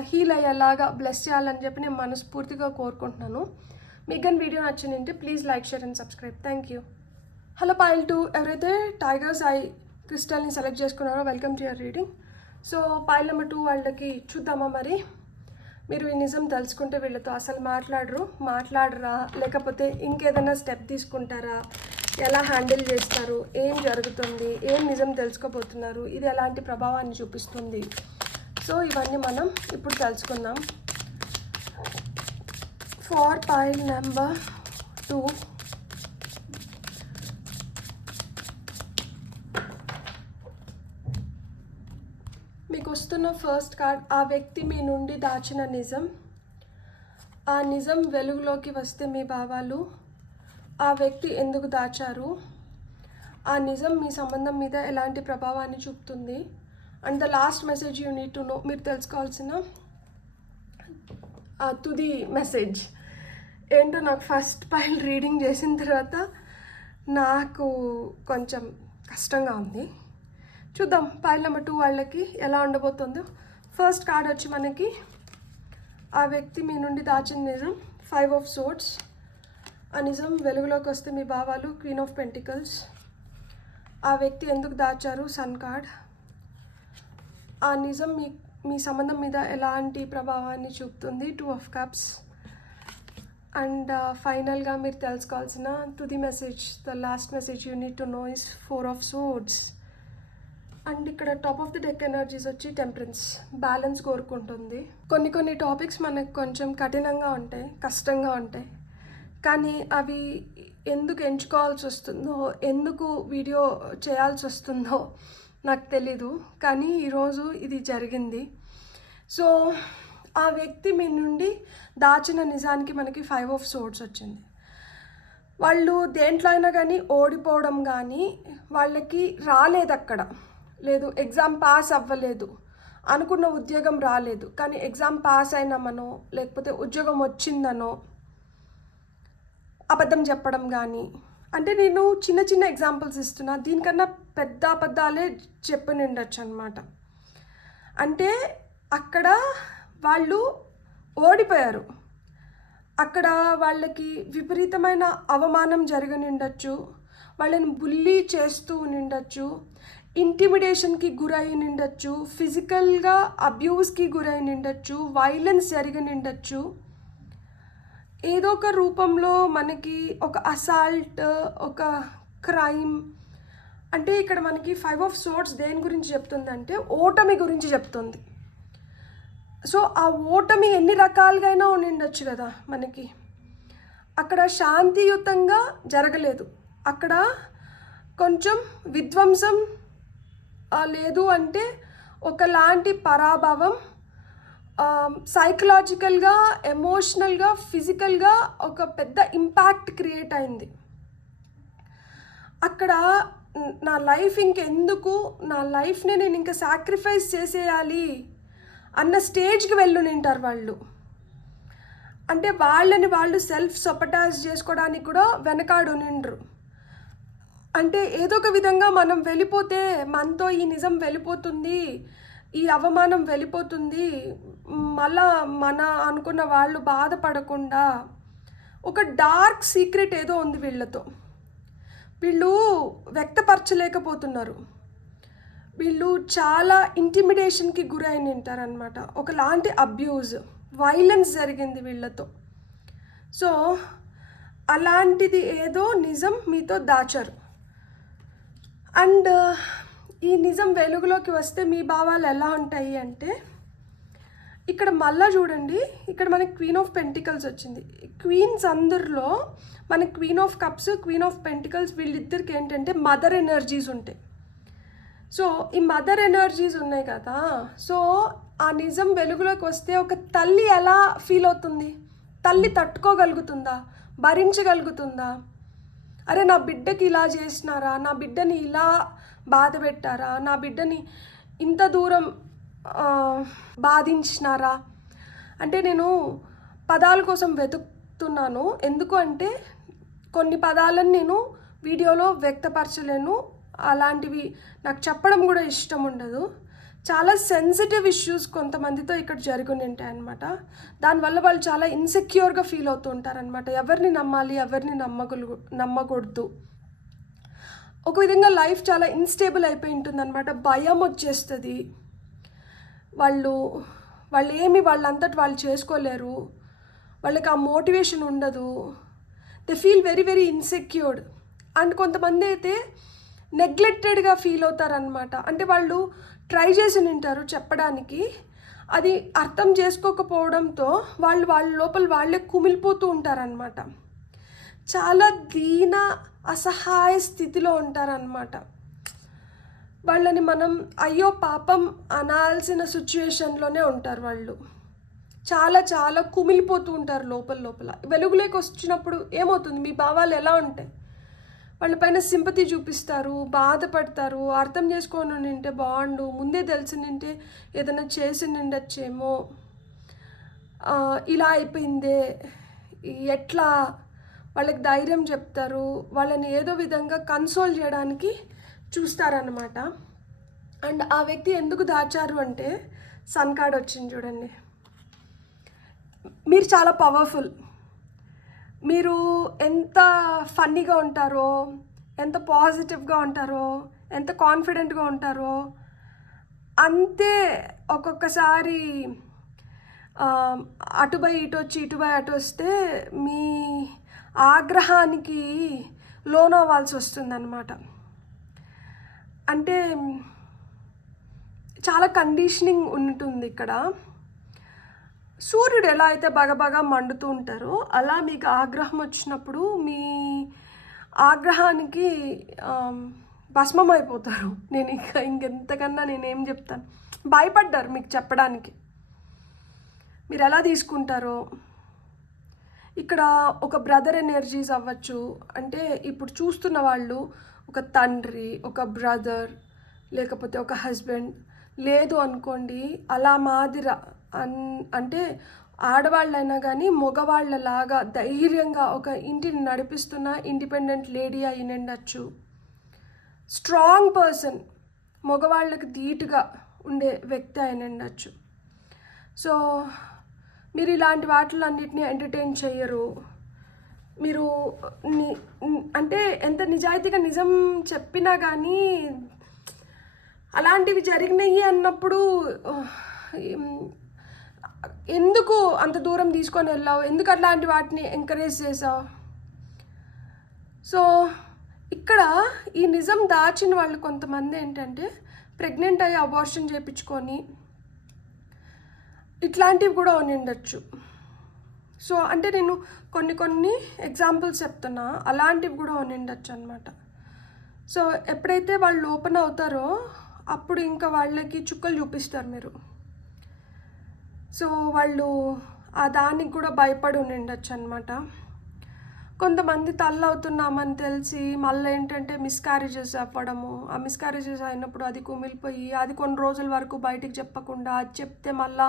హీల్ అయ్యేలాగా బ్లెస్ చేయాలని చెప్పి నేను మనస్ఫూర్తిగా కోరుకుంటున్నాను. మీకు కానీ వీడియో నచ్చిందంటే please like, share and subscribe. Thank you. Hello foil 2, ఎవరైతే టైగర్స్ ఐ క్రిస్టల్ని సెలెక్ట్ చేసుకున్నారో welcome to your reading. So foil number 2 వాళ్ళకి చూద్దామా మరి. మీరు ఈ నిజం తెలుసుకుంటే వీళ్ళతో అసలు మాట్లాడరా లేకపోతే ఇంకేదైనా స్టెప్ తీసుకుంటారా, ఎలా హ్యాండిల్ చేస్తారు, ఏం జరుగుతుంది, ఏం నిజం తెలుసుకోబోతున్నారు, ఇది ఎలాంటి ప్రభావాన్ని చూపిస్తుంది. సో ఇవన్నీ మనం ఇప్పుడు తెలుసుకుందాం. ఫర్ పైల్ నెంబర్ 2, మీకు వస్తున్న ఫస్ట్ కార్డ్, ఆ వ్యక్తి మీ నుండి దాచిన నిజం. ఆ నిజం వెలుగులోకి వస్తే మీ భావాలు. ఆ వ్యక్తి ఎందుకు దాచారు? ఆ నిజం మీ సంబంధం మీద ఎలాంటి ప్రభావాన్ని చూపుతుంది? And the last message you need to no, మీరు తెలుసుకోవాల్సిన తుది మెసేజ్ ఏంటో. నాకు ఫస్ట్ పైల్ రీడింగ్ చేసిన తర్వాత నాకు కొంచెం కష్టంగా ఉంది. చూద్దాం పైల్ నెంబర్ 2 వాళ్ళకి ఎలా ఉండబోతుందో. ఫస్ట్ కార్డ్ వచ్చి మనకి ఆ వ్యక్తి మీ నుండి దాచిన నిజం, 5 ఆఫ్ సోర్డ్స్. ఆ నిజం వెలుగులోకి వస్తే మీ భావాలు, క్వీన్ ఆఫ్ పెంటికల్స్. ఆ వ్యక్తి ఎందుకు దాచారు, సన్ కార్డ్. ఆ నిజం మీ సంబంధం మీద ఎలాంటి ప్రభావాన్ని చూపుతుంది, 2 ఆఫ్ కప్స్. అండ్ ఫైనల్గా మీరు తెలుసుకోవాల్సిన తుది message, the last message you need to know is 4 of swords. And ఇక్కడ top of the deck energies వచ్చి టెంపరెన్స్, బ్యాలెన్స్ కోరుకుంటుంది. కొన్ని టాపిక్స్ మనకు కొంచెం కఠినంగా ఉంటాయి, కష్టంగా ఉంటాయి, కానీ అవి ఎందుకు ఎంచుకోవాల్సి వస్తుందో, ఎందుకు వీడియో చేయాల్సి వస్తుందో నాకు తెలీదు, కానీ ఈరోజు ఇది జరిగింది. సో ఆ వ్యక్తి మీ నుండి దాచిన నిజానికి మనకి 5 ఆఫ్ సోర్డ్స్ వచ్చింది. వాళ్ళు దేంట్లో అయినా కానీ ఓడిపోవడం కానీ, వాళ్ళకి రాలేదు, అక్కడ లేదు, ఎగ్జామ్ పాస్ అవ్వలేదు, అనుకున్న ఉద్యోగం రాలేదు, కానీ ఎగ్జామ్ పాస్ అయినామనో లేకపోతే ఉద్యోగం వచ్చిందనో అబద్ధం చెప్పడం కానీ, అంటే నేను చిన్న ఎగ్జాంపుల్స్ ఇస్తున్నా, దీనికన్నా పెద్ద అబద్ధాలే చెప్పని ఉండొచ్చు అనమాట. అంటే అక్కడ వాళ్ళు ఓడిపోయారు, అక్కడ వాళ్ళకి విపరీతమైన అవమానం జరిగి ఉండొచ్చు, వాళ్ళని బుల్లీ చేస్తూ ఉండొచ్చు, ఇంటిమిడేషన్కి గురై ఉండొచ్చు, ఫిజికల్గా అబ్యూస్కి గురై ఉండొచ్చు, వైలెన్స్ జరిగి ఉండొచ్చు, ఏదో ఒక రూపంలో మనకి ఒక అసాల్ట్, ఒక క్రైమ్. అంటే ఇక్కడ మనకి 5 ఆఫ్ సోర్డ్స్ దేని గురించి చెప్తుందంటే ఓటమి గురించి చెప్తుంది. సో ఆ ఓటమి ఎన్ని రకాలుగా అయినా ఉండొచ్చు కదా మనకి. అక్కడ శాంతియుతంగా జరగలేదు, అక్కడ కొంచెం విధ్వంసం, లేదు అంటే ఒకలాంటి పరాభవం, సైకలాజికల్గా, ఎమోషనల్గా, ఫిజికల్గా ఒక పెద్ద ఇంపాక్ట్ క్రియేట్ అయింది. అక్కడ నా లైఫ్ ఇంకెందుకు, నా లైఫ్ని నేను ఇంకా సాక్రిఫైస్ చేసేయాలి అన్న స్టేజ్కి వెళ్ళునింటారు వాళ్ళు. అంటే వాళ్ళని వాళ్ళు సెల్ఫ్ సపటాజ్ చేసుకోవడానికి కూడా వెనకాడు నిండ్రు. అంటే ఏదో ఒక విధంగా మనం వెళ్ళిపోతే మనతో ఈ నిజం వెళ్ళిపోతుంది, ఈ అవమానం వెళ్ళిపోతుంది, మళ్ళా మన అనుకున్న వాళ్ళు బాధపడకుండా, ఒక డార్క్ సీక్రెట్ ఏదో ఉంది వీళ్ళతో, వీళ్ళు వ్యక్తపరచలేకపోతున్నారు, వీళ్ళు చాలా ఇంటిమిడేషన్కి గురైన ఉంటారనమాట, ఒకలాంటి అబ్యూజ్, వైలెన్స్ జరిగింది వీళ్ళతో. సో అలాంటిది ఏదో నిజం మీతో దాచారు. అండ్ ఈ నిజం వెలుగులోకి వస్తే మీ భావాలు ఎలా ఉంటాయి అంటే, ఇక్కడ మళ్ళా చూడండి, ఇక్కడ మనకి క్వీన్ ఆఫ్ పెంటికల్స్ వచ్చింది. క్వీన్స్ అందరిలో మనకి queen of cups, queen of pentacles, వీళ్ళిద్దరికి ఏంటంటే మదర్ ఎనర్జీస్ ఉంటాయి. సో ఈ మదర్ ఎనర్జీస్ ఉన్నాయి కదా, సో ఆ నిజం వెలుగులోకి వస్తే ఒక తల్లి ఎలా ఫీల్ అవుతుంది, తల్లి తట్టుకోగలుగుతుందా, భరించగలుగుతుందా? అరే నా బిడ్డకి ఇలా చేసినారా, నా బిడ్డని ఇలా బాధ పెట్టారా, నా బిడ్డని ఇంత దూరం బాధించినారా? అంటే నేను పదాల కోసం వెతుకుతున్నాను, ఎందుకు అంటే కొన్ని పదాలను నేను వీడియోలో వ్యక్తపరచలేను, అలాంటివి నాకు చెప్పడం కూడా ఇష్టం ఉండదు. చాలా సెన్సిటివ్ ఇష్యూస్ కొంతమందితో ఇక్కడ జరుగుని ఉంటాయి అనమాట. దానివల్ల వాళ్ళు చాలా ఇన్సెక్యూర్గా ఫీల్ అవుతూ ఉంటారనమాట. ఎవరిని నమ్మాలి, ఎవరిని నమ్మకూడదు. ఒక విధంగా లైఫ్ చాలా ఇన్స్టేబుల్ అయిపోయి ఉంటుంది అనమాట. భయం వచ్చేస్తుంది, వాళ్ళు ఏమి వాళ్ళంతటి వాళ్ళు చేసుకోలేరు, వాళ్ళకి ఆ మోటివేషన్ ఉండదు, they feel very very insecured. And కొంతమంది అయితే నెగ్లెక్టెడ్గా ఫీల్ అవుతారనమాట. అంటే వాళ్ళు ట్రై చేసి ఉంటారు చెప్పడానికి, అది అర్థం చేసుకోకపోవడంతో వాళ్ళ లోపల వాళ్ళే కుమిలిపోతూ ఉంటారనమాట. చాలా దీన అసహాయ స్థితిలో ఉంటారనమాట. వాళ్ళని మనం అయ్యో పాపం అనాల్సిన సిచ్యుయేషన్లోనే ఉంటారు వాళ్ళు. చాలా చాలా కుమిలిపోతూ ఉంటారు లోపల. వెలుగులోకి వచ్చినప్పుడు ఏమవుతుంది, మీ భావాలు ఎలా ఉంటాయి? వాళ్ళపైన సింపతి చూపిస్తారు, బాధపడతారు, అర్థం చేసుకొని నింటే బాగుండు, ముందే తెలిసి నింటే ఏదైనా చేసి నిండొచ్చేమో, ఇలా అయిపోయిందే, ఎట్లా వాళ్ళకి ధైర్యం చెప్తారు, వాళ్ళని ఏదో విధంగా కన్సోల్ చేయడానికి చూస్తారన్నమాట. అండ్ ఆ వ్యక్తి ఎందుకు దాచారు అంటే సన్ కార్డ్ వచ్చింది చూడండి. మీరు చాలా పవర్ఫుల్. మీరు ఎంత ఫన్నీగా ఉంటారో, ఎంత పాజిటివ్గా ఉంటారో, ఎంత కాన్ఫిడెంట్గా ఉంటారో, అంతే ఒక్కొక్కసారి అటుబై ఇటు వచ్చి ఇటుబై అటు వస్తే మీ ఆగ్రహానికి లోనవ్వాల్సి వస్తుందన్నమాట. అంటే చాలా కండిషనింగ్ ఉంటుంది ఇక్కడ. సూర్యుడు ఎలా అయితే బగబగా మండుతూ ఉంటారో అలా మీకు ఆగ్రహం వచ్చినప్పుడు మీ ఆగ్రహానికి భస్మం అయిపోతారు. నేను ఇంకెంతకన్నా నేనేం చెప్తాను, భయపడ్డారు మీకు చెప్పడానికి. మీరు ఎలా తీసుకుంటారో ఇక్కడ ఒక బ్రదర్ ఎనర్జీస్ అవ్వచ్చు. అంటే ఇప్పుడు చూస్తున్న వాళ్ళు ఒక తండ్రి, ఒక బ్రదర్, లేకపోతే ఒక హస్బెండ్, లేదు అనుకోండి అలా మాదిర అంటే ఆడవాళ్ళైనా కానీ మగవాళ్ళలాగా ధైర్యంగా ఒక ఇంటిని నడిపిస్తున్న ఇండిపెండెంట్ లేడీ అయి ఉండొచ్చు. స్ట్రాంగ్ పర్సన్, మగవాళ్ళకి ధీటుగా ఉండే వ్యక్తి అయిన ఉండొచ్చు. సో మీరు ఇలాంటి వాటిలన్నిటిని ఎంటర్టైన్ చేయరు. మీరు అంటే ఎంత నిజాయితీగా నిజం చెప్పినా కానీ అలాంటివి జరిగినాయి అన్నప్పుడు ఎందుకు అంత దూరం తీసుకొని వెళ్ళావు, ఎందుకు అట్లాంటి వాటిని ఎంకరేజ్ చేసావు? సో ఇక్కడ ఈ నిజం దాచిన వాళ్ళు కొంతమంది ఏంటంటే ప్రెగ్నెంట్ అయ్యి అబార్షన్ చేయించుకొని ఇట్లాంటివి కూడా ఉండొచ్చు. సో అంటే నేను కొన్ని ఎగ్జాంపుల్స్ చెప్తున్నా, అలాంటివి కూడా ఉండొచ్చు అనమాట. సో ఎప్పుడైతే వాళ్ళు ఓపెన్ అవుతారో అప్పుడు ఇంకా వాళ్ళకి చుక్కలు చూపిస్తారు మీరు. సో వాళ్ళు ఆ దానికి కూడా భయపడి ఉండొచ్చు అనమాట. కొంతమంది తల్లి అవుతున్నామని తెలిసి మళ్ళీ ఏంటంటే మిస్క్యారేజెస్ అవ్వడము, ఆ మిస్క్యారేజెస్ అయినప్పుడు అది కుమిలిపోయి అది కొన్ని రోజుల వరకు బయటికి చెప్పకుండా, అది చెప్తే మళ్ళీ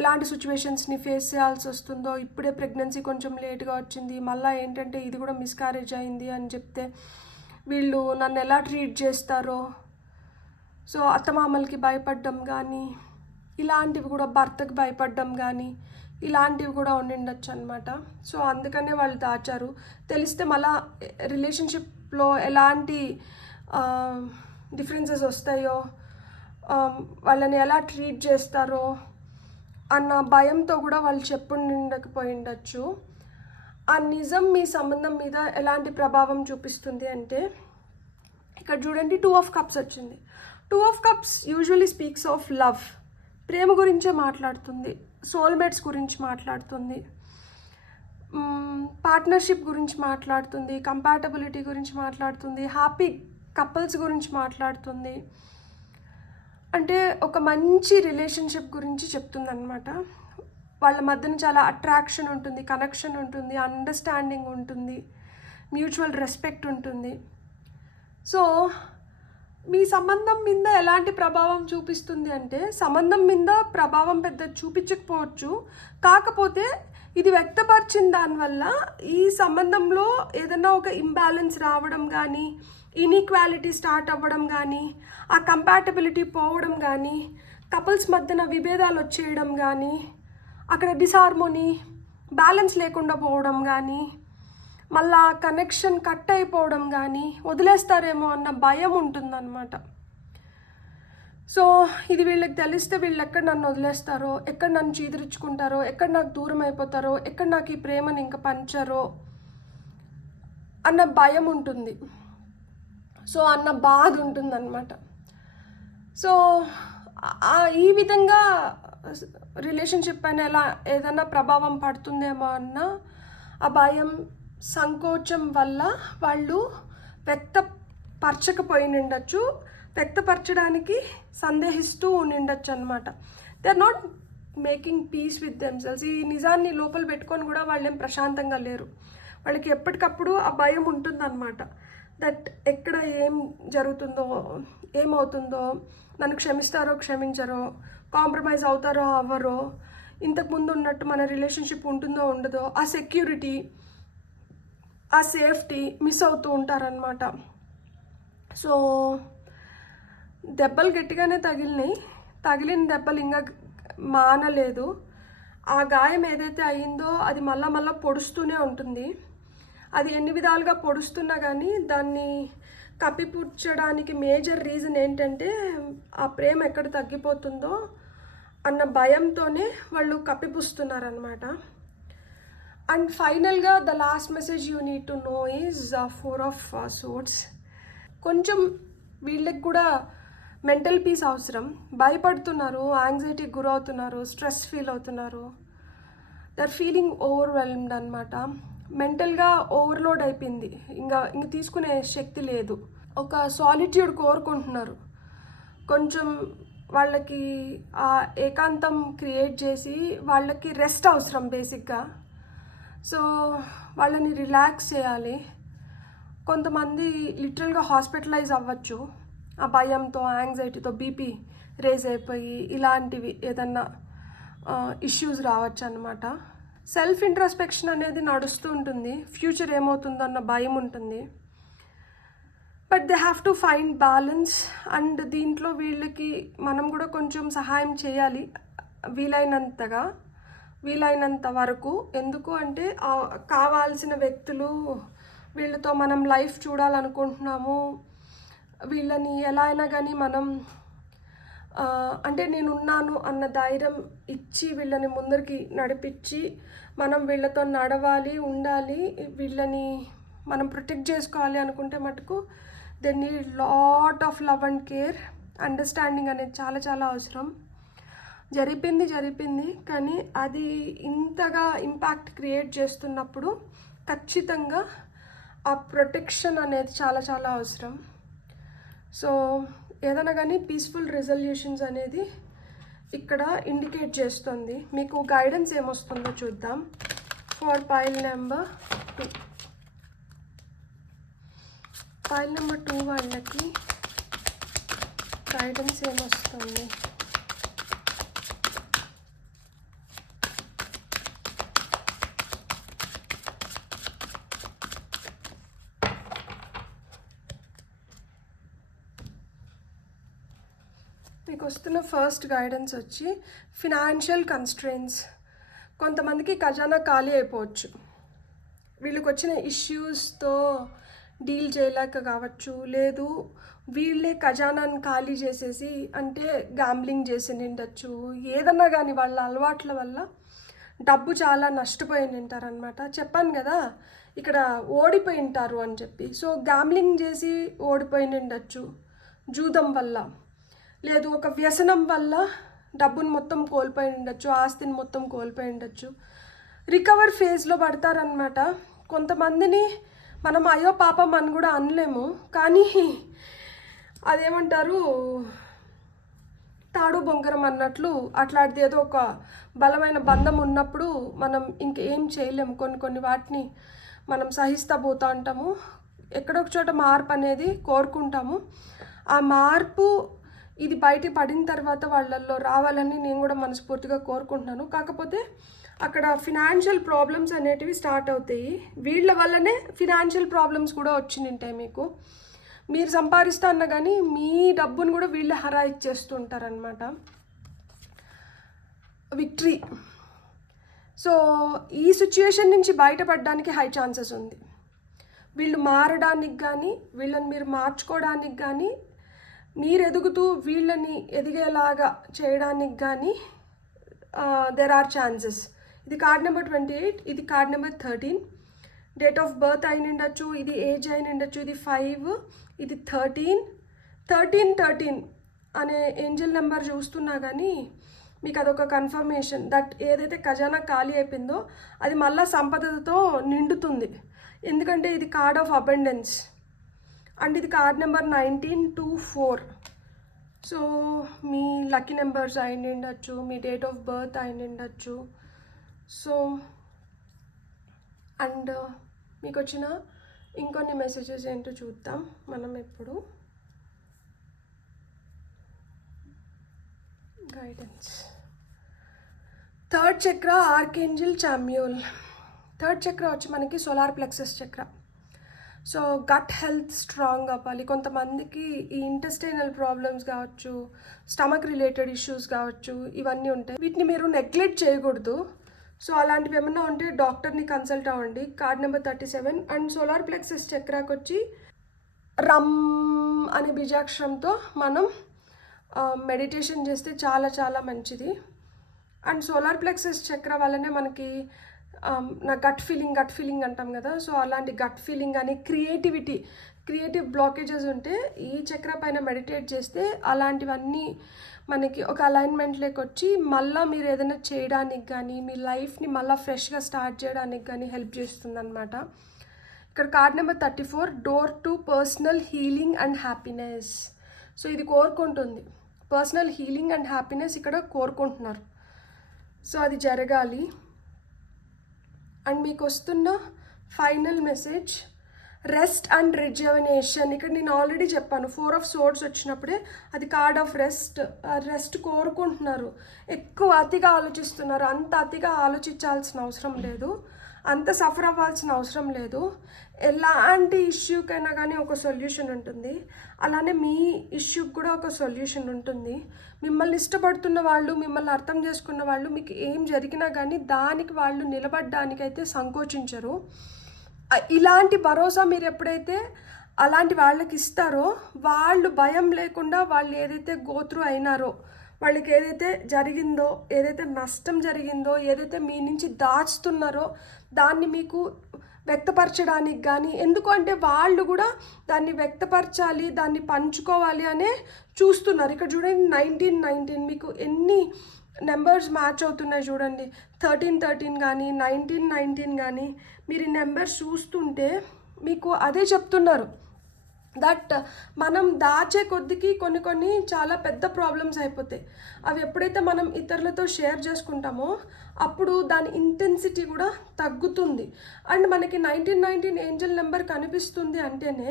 ఎలాంటి సిచ్యువేషన్స్ని ఫేస్ చేయాల్సి వస్తుందో, ఇప్పుడే ప్రెగ్నెన్సీ కొంచెం లేట్గా వచ్చింది, మళ్ళీ ఏంటంటే ఇది కూడా మిస్క్యారేజ్ అయింది అని చెప్తే వీళ్ళు నన్ను ఎలా ట్రీట్ చేస్తారో, సో అత్తమామలకి భయపడడం కానీ, ఇలాంటివి కూడా భర్తకు భయపడడం కానీ, ఇలాంటివి కూడా ఉండొచ్చు అనమాట. సో అందుకనే వాళ్ళు దాచారు. తెలిస్తే మళ్ళా రిలేషన్షిప్లో ఎలాంటి డిఫరెన్సెస్ వస్తాయో, వాళ్ళని ఎలా ట్రీట్ చేస్తారో అన్న భయంతో కూడా వాళ్ళు చెప్పుండకపోయి ఉండొచ్చు. ఆ నిజం మీ సంబంధం మీద ఎలాంటి ప్రభావం చూపిస్తుంది అంటే ఇక్కడ చూడండి, 2 of Cups వచ్చింది. 2 of Cups usually speaks of love, ప్రేమ గురించే మాట్లాడుతుంది, సోల్మేట్స్ గురించి మాట్లాడుతుంది, పార్ట్నర్షిప్ గురించి మాట్లాడుతుంది, కంపాటబిలిటీ గురించి మాట్లాడుతుంది, హ్యాపీ కపుల్స్ గురించి మాట్లాడుతుంది. అంటే ఒక మంచి రిలేషన్షిప్ గురించి చెప్తుంది అనమాట. వాళ్ళ మధ్యన చాలా అట్రాక్షన్ ఉంటుంది, కనెక్షన్ ఉంటుంది, అండర్స్టాండింగ్ ఉంటుంది, మ్యూచువల్ రెస్పెక్ట్ ఉంటుంది. సో మీ సంబంధం మీద ఎలాంటి ప్రభావం చూపిస్తుంది అంటే సంబంధం మీద ప్రభావం పెద్ద చూపించకపోవచ్చు, కాకపోతే ఇది వ్యక్తపరిచిన దానివల్ల ఈ సంబంధంలో ఏదైనా ఒక ఇంబ్యాలెన్స్ రావడం కానీ, ఇన్ఈక్వాలిటీ స్టార్ట్ అవ్వడం కానీ, ఆ కంపాటబిలిటీ పోవడం కానీ, కపుల్స్ మధ్యన విభేదాలు వచ్చేయడం కానీ, అక్కడ డిస్హార్మోనీ బ్యాలెన్స్ లేకుండా పోవడం కానీ, మళ్ళా కనెక్షన్ కట్ అయిపోవడం కానీ, వదిలేస్తారేమో అన్న భయం ఉంటుందన్నమాట. సో ఇది వీళ్ళకి తెలిస్తే వీళ్ళు ఎక్కడ నన్ను వదిలేస్తారో, ఎక్కడ నన్ను చీదరించుకుంటారో, ఎక్కడ నాకు దూరం అయిపోతారో, ఎక్కడ నాకు ఈ ప్రేమను ఇంకా పంచరో అన్న భయం ఉంటుంది. సో అన్న బాధ ఉంటుందన్నమాట. సో ఈ విధంగా రిలేషన్షిప్ పైన ఎలా ఏదైనా ప్రభావం పడుతుందేమో అన్న ఆ భయం, సంకోచం వల్ల వాళ్ళు వ్యక్తపరచకపోయి ఉండొచ్చు, వ్యక్తపరచడానికి సందేహిస్తూ ఉండిండొచ్చు అనమాట. They are not making peace with themselves. ఈ నిజాన్ని లోపల పెట్టుకొని కూడా వాళ్ళు ఏం ప్రశాంతంగా లేరు. వాళ్ళకి ఎప్పటికప్పుడు ఆ భయం ఉంటుందన్నమాట. దట్ ఎక్కడ ఏం జరుగుతుందో, ఏమవుతుందో, నన్ను క్షమిస్తారో క్షమించరో, కాంప్రమైజ్ అవుతారో అవ్వరో, ఇంతకుముందు ఉన్నట్టు మన రిలేషన్షిప్ ఉంటుందో ఉండదో, ఆ సెక్యూరిటీ, ఆ సేఫ్టీ మిస్ అవుతూ ఉంటారనమాట. సో దెబ్బలు గట్టిగానే తగిలిన దెబ్బలు ఇంకా మానలేదు. ఆ గాయం ఏదైతే అయిందో అది మళ్ళా పొడుస్తూనే ఉంటుంది. అది ఎన్ని విధాలుగా పొడుస్తున్నా కానీ దాన్ని కప్పిపుచ్చడానికి మేజర్ రీజన్ ఏంటంటే ఆ ప్రేమ ఎక్కడ తగ్గిపోతుందో అన్న భయంతోనే వాళ్ళు కప్పిపుస్తున్నారనమాట. అండ్ ఫైనల్గా the last message you need to know is 4 of Swords. కొంచెం వీళ్ళకి కూడా మెంటల్ పీస్ అవసరం. భయపడుతున్నారు, యాంగ్జైటీకి గురవుతున్నారు, స్ట్రెస్ ఫీల్ అవుతున్నారు, దే ఆర్ ఫీలింగ్ ఓవర్వెల్మ్డ్ అనమాట. మెంటల్గా ఓవర్లోడ్ అయిపోయింది, ఇంకా తీసుకునే శక్తి లేదు. ఒక సాలిట్యూడ్ కోరుకుంటున్నారు. కొంచెం వాళ్ళకి ఆ ఏకాంతం క్రియేట్ చేసి వాళ్ళకి రెస్ట్ అవసరం బేసిక్గా. సో వాళ్ళని రిలాక్స్ చేయాలి. కొంతమంది లిటరల్గా హాస్పిటలైజ్ అవ్వచ్చు ఆ భయంతో, యాంగ్జైటీతో, బీపీ రేజ్ అయిపోయి ఇలాంటివి ఏదన్నా ఇష్యూస్ రావచ్చు అన్నమాట. సెల్ఫ్ ఇంట్రోస్పెక్షన్ అనేది నడుస్తూ ఉంటుంది. ఫ్యూచర్ ఏమవుతుందో అన్న భయం ఉంటుంది. But they have to find balance. And దీంట్లో వీళ్ళకి మనం కూడా కొంచెం సహాయం చేయాలి వీలైనంత వరకు. ఎందుకు అంటే కావాల్సిన వ్యక్తులు, వీళ్ళతో మనం లైఫ్ చూడాలనుకుంటున్నాము, వీళ్ళని ఎలా అయినా కానీ మనం అంటే నేనున్నాను అన్న ధైర్యం ఇచ్చి వీళ్ళని ముందరికి నడిపించి మనం వీళ్ళతో నడవాలి, ఉండాలి, వీళ్ళని మనం ప్రొటెక్ట్ చేసుకోవాలి అనుకుంటే మటుకు they need lot of love and care. Understanding అనేది చాలా చాలా అవసరం. జరిపింది కానీ అది ఇంతగా ఇంపాక్ట్ క్రియేట్ చేస్తున్నప్పుడు ఖచ్చితంగా ఆ ప్రొటెక్షన్ అనేది చాలా చాలా అవసరం. సో ఏదైనా కానీ పీస్ఫుల్ రెజల్యూషన్స్ అనేది ఇక్కడ ఇండికేట్ చేస్తుంది. మీకు గైడెన్స్ ఏమొస్తుందో చూద్దాం. ఫర్ పైల్ నెంబర్ 2 వాళ్ళకి గైడెన్స్ ఏమొస్తుంది? మీకు వస్తున్న ఫస్ట్ గైడెన్స్ వచ్చి ఫినాన్షియల్ కన్స్ట్రెయిన్స్. కొంతమందికి ఖజానా ఖాళీ అయిపోవచ్చు. వీళ్ళకి వచ్చిన ఇష్యూస్తో డీల్ చేయలేక కావచ్చు, లేదు వీళ్ళే ఖజానాన్ని ఖాళీ చేసేసి అంటే గ్యాంబ్లింగ్ చేసి నిండొచ్చు. ఏదన్నా కానీ వాళ్ళ అలవాట్ల వల్ల డబ్బు చాలా నష్టపోయి నింటారనమాట. చెప్పాను కదా ఇక్కడ ఓడిపోయి ఉంటారు అని చెప్పి. సో గ్యాంబ్లింగ్ చేసి ఓడిపోయి నిండొచ్చు, జూదం వల్ల, లేదు ఒక వ్యసనం వల్ల డబ్బుని మొత్తం కోల్పోయి ఉండొచ్చు, ఆస్తిని మొత్తం కోల్పోయి ఉండొచ్చు. రికవర్ ఫేజ్లో పడతారనమాట. కొంతమందిని మనం అయ్యో పాపం అని కూడా అనలేము, కానీ అదేమంటారు తాడు బొంగరం అన్నట్లు అట్లాంటిది ఏదో ఒక బలమైన బంధం ఉన్నప్పుడు మనం ఇంకేం చేయలేము. కొన్ని వాటిని మనం సహిస్తా పోతూ ఉంటాము. ఎక్కడొక చోట మార్పు అనేది కోరుకుంటాము. ఆ మార్పు ఇది బయట పడిన తర్వాత వాళ్ళల్లో రావాలని నేను కూడా మనస్ఫూర్తిగా కోరుకుంటున్నాను. కాకపోతే అక్కడ ఫినాన్షియల్ ప్రాబ్లమ్స్ అనేటివి స్టార్ట్ అవుతాయి. వీళ్ళ వల్లనే ఫినాన్షియల్ ప్రాబ్లమ్స్ కూడా వచ్చింటాయి. మీరు సంపాదిస్తా అన్నా కానీ మీ డబ్బును కూడా వీళ్ళే హరా ఇచ్చేస్తుంటారనమాట. విక్టరీ. సో ఈ సిచ్యుయేషన్ నుంచి బయటపడడానికి హై ఛాన్సెస్ ఉంది. వీళ్ళు మారడానికి కానీ, వీళ్ళని మీరు మార్చుకోవడానికి కానీ, మీరు ఎదుగుతూ వీళ్ళని ఎదిగేలాగా చేయడానికి కానీ దెర్ ఆర్ ఛాన్సెస్. ఇది కార్డ్ నెంబర్ 28, ఇది card number 13. Date of birth అయిన ఉండొచ్చు, ఇది ఏజ్ అయిన ఉండొచ్చు, ఇది 5, ఇది 13 అనే ఏంజల్ నెంబర్ చూస్తున్నా కానీ మీకు అదొక కన్ఫర్మేషన్ దట్ ఏదైతే ఖజానా ఖాళీ అయిపోయిందో అది మళ్ళీ సంపదతో నిండుతుంది. ఎందుకంటే ఇది కార్డ్ ఆఫ్ అబండెన్స్ అండ్ ఇది కార్డ్ నెంబర్ 1924. సో మీ లక్కీ నెంబర్స్ అయి ఉండొచ్చు, మీ డేట్ ఆఫ్ బర్త్ అయి ఉండొచ్చు. సో అండ్ మీకు వచ్చిన ఇంకొన్ని మెసేజెస్ ఏంటో చూద్దాం మనం ఇప్పుడు. గైడెన్స్. థర్డ్ చక్ర ఆర్కేంజల్ చామ్యూల్. థర్డ్ చక్ర వచ్చి మనకి సోలార్ ప్లెక్సస్ చక్ర. సో గట్ హెల్త్ స్ట్రాంగ్ అవ్వాలి. కొంతమందికి ఈ ఇంటెస్టైనల్ ప్రాబ్లమ్స్ కావచ్చు, స్టమక్ రిలేటెడ్ ఇష్యూస్ కావచ్చు, ఇవన్నీ ఉంటాయి. వీటిని మీరు నెగ్లెక్ట్ చేయకూడదు. సో అలాంటివి ఏమన్నా ఉంటే డాక్టర్ని కన్సల్ట్ అవ్వండి. Card number 37. And solar plexus చక్రాకి వచ్చి రమ్ అనే బీజాక్షరంతో మనం మెడిటేషన్ చేస్తే చాలా చాలా మంచిది. అండ్ సోలార్ ప్లెక్సస్ చక్ర వల్లనే మనకి నా గట్ ఫీలింగ్ అంటాం కదా. సో అలాంటి గట్ ఫీలింగ్ అని క్రియేటివ్ బ్లాకేజెస్ ఉంటే ఈ చక్ర పైన మెడిటేట్ చేస్తే అలాంటివన్నీ మనకి ఒక అలైన్మెంట్లోకి వచ్చి మళ్ళీ మీరు ఏదైనా చేయడానికి కానీ మీ లైఫ్ని మళ్ళీ ఫ్రెష్గా స్టార్ట్ చేయడానికి కానీ హెల్ప్ చేస్తుంది అనమాట. ఇక్కడ card number 34. Door to personal healing and happiness. So ఇది కోరుకుంటుంది, పర్సనల్ హీలింగ్ అండ్ హ్యాపీనెస్ ఇక్కడ కోరుకుంటున్నారు. సో అది జరగాలి. అండ్ మీకు వస్తున్న ఫైనల్ మెసేజ్ రెస్ట్ అండ్ రిజర్వనేషన్. ఇక్కడ నేను ఆల్రెడీ చెప్పాను 4 ఆఫ్ సోర్డ్స్ వచ్చినప్పుడే అది కార్డ్ ఆఫ్ రెస్ట్ కోరుకుంటున్నారు. ఎక్కువ అతిగా ఆలోచిస్తున్నారు. అంత అతిగా ఆలోచించాల్సిన అవసరం లేదు, అంత సఫర్ అవ్వాల్సిన అవసరం లేదు. ఎలాంటి ఇష్యూకైనా కానీ ఒక సొల్యూషన్ ఉంటుంది. అలానే మీ ఇష్యూకి కూడా ఒక సొల్యూషన్ ఉంటుంది. మిమ్మల్ని ఇష్టపడుతున్న వాళ్ళు, మిమ్మల్ని అర్థం చేసుకున్న వాళ్ళు మీకు ఏం జరిగినా కానీ దానికి వాళ్ళు నిలబడడానికైతే సంకోచించరు. ఇలాంటి భరోసా మీరు ఎప్పుడైతే అలాంటి వాళ్ళకి ఇస్తారో వాళ్ళు భయం లేకుండా వాళ్ళు ఏదైతే గోత్రు అయినారో, వాళ్ళకి ఏదైతే జరిగిందో, ఏదైతే నష్టం జరిగిందో, ఏదైతే మీ నుంచి దాచుతున్నారో దాన్ని మీకు వ్యక్తపరచడానికి కానీ, ఎందుకు అంటే వాళ్ళు కూడా దాన్ని వ్యక్తపరచాలి, దాన్ని పంచుకోవాలి అనే చూస్తున్నారు. ఇక్కడ చూడండి 19 మీకు ఎన్ని నెంబర్స్ మ్యాచ్ అవుతున్నాయి చూడండి. 13 కానీ 19 కానీ మీరు ఈ నెంబర్స్ చూస్తుంటే మీకు అదే చెప్తున్నారు దట్ మనం దాచే కొద్దికి కొన్ని చాలా పెద్ద ప్రాబ్లమ్స్ అయిపోతాయి. అవి ఎప్పుడైతే మనం ఇతరులతో షేర్ చేసుకుంటామో అప్పుడు దాని ఇంటెన్సిటీ కూడా తగ్గుతుంది. అండ్ మనకి 19 ఏంజల్ నెంబర్ కనిపిస్తుంది అంటేనే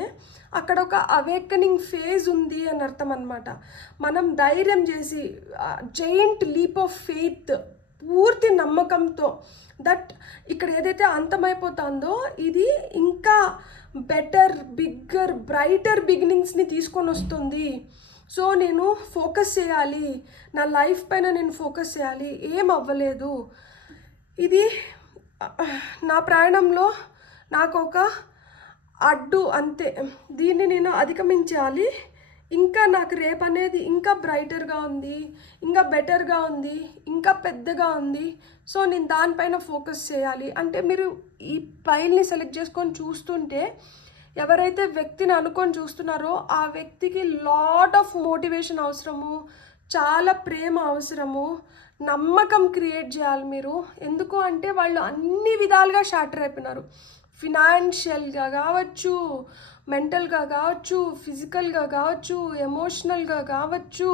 అక్కడ ఒక అవేకనింగ్ ఫేజ్ ఉంది అని అర్థం అనమాట. మనం ధైర్యం చేసి జైంట్ లీప్ ఆఫ్ ఫెయిత్, పూర్తి నమ్మకంతో దట్ ఇక్కడ ఏదైతే అంతమైపోతుందో ఇది ఇంకా బెటర్, బిగ్గర్, బ్రైటర్ బిగినింగ్స్ని తీసుకొని వస్తుంది. సో నేను ఫోకస్ చేయాలి, నా లైఫ్ పైన నేను ఫోకస్ చేయాలి, ఏం అవ్వలేదు, ఇది నా ప్రయాణంలో నాకు ఒక అడ్డు అంతే, దీన్ని నేను అధిగమించాలి, ఇంకా నాకు రేపు అనేది ఇంకా బ్రైటర్గా ఉంది, ఇంకా బెటర్గా ఉంది, ఇంకా పెద్దగా ఉంది. సో నేను దానిపైన ఫోకస్ చేయాలి అంటే మీరు ఈ పైల్ని సెలెక్ట్ చేసుకొని చూస్తుంటే ఎవరైతే వ్యక్తిని అనుకొని చూస్తున్నారో ఆ వ్యక్తికి లాట్ ఆఫ్ మోటివేషన్ అవసరము, చాలా ప్రేమ అవసరము, నమ్మకం క్రియేట్ చేయాలి మీరు. ఎందుకు అంటే వాళ్ళు అన్ని విధాలుగా షాటర్ అయిపోయినారు. ఫినాన్షియల్గా కావచ్చు, మెంటల్గా కావచ్చు, ఫిజికల్గా కావచ్చు, ఎమోషనల్గా కావచ్చు,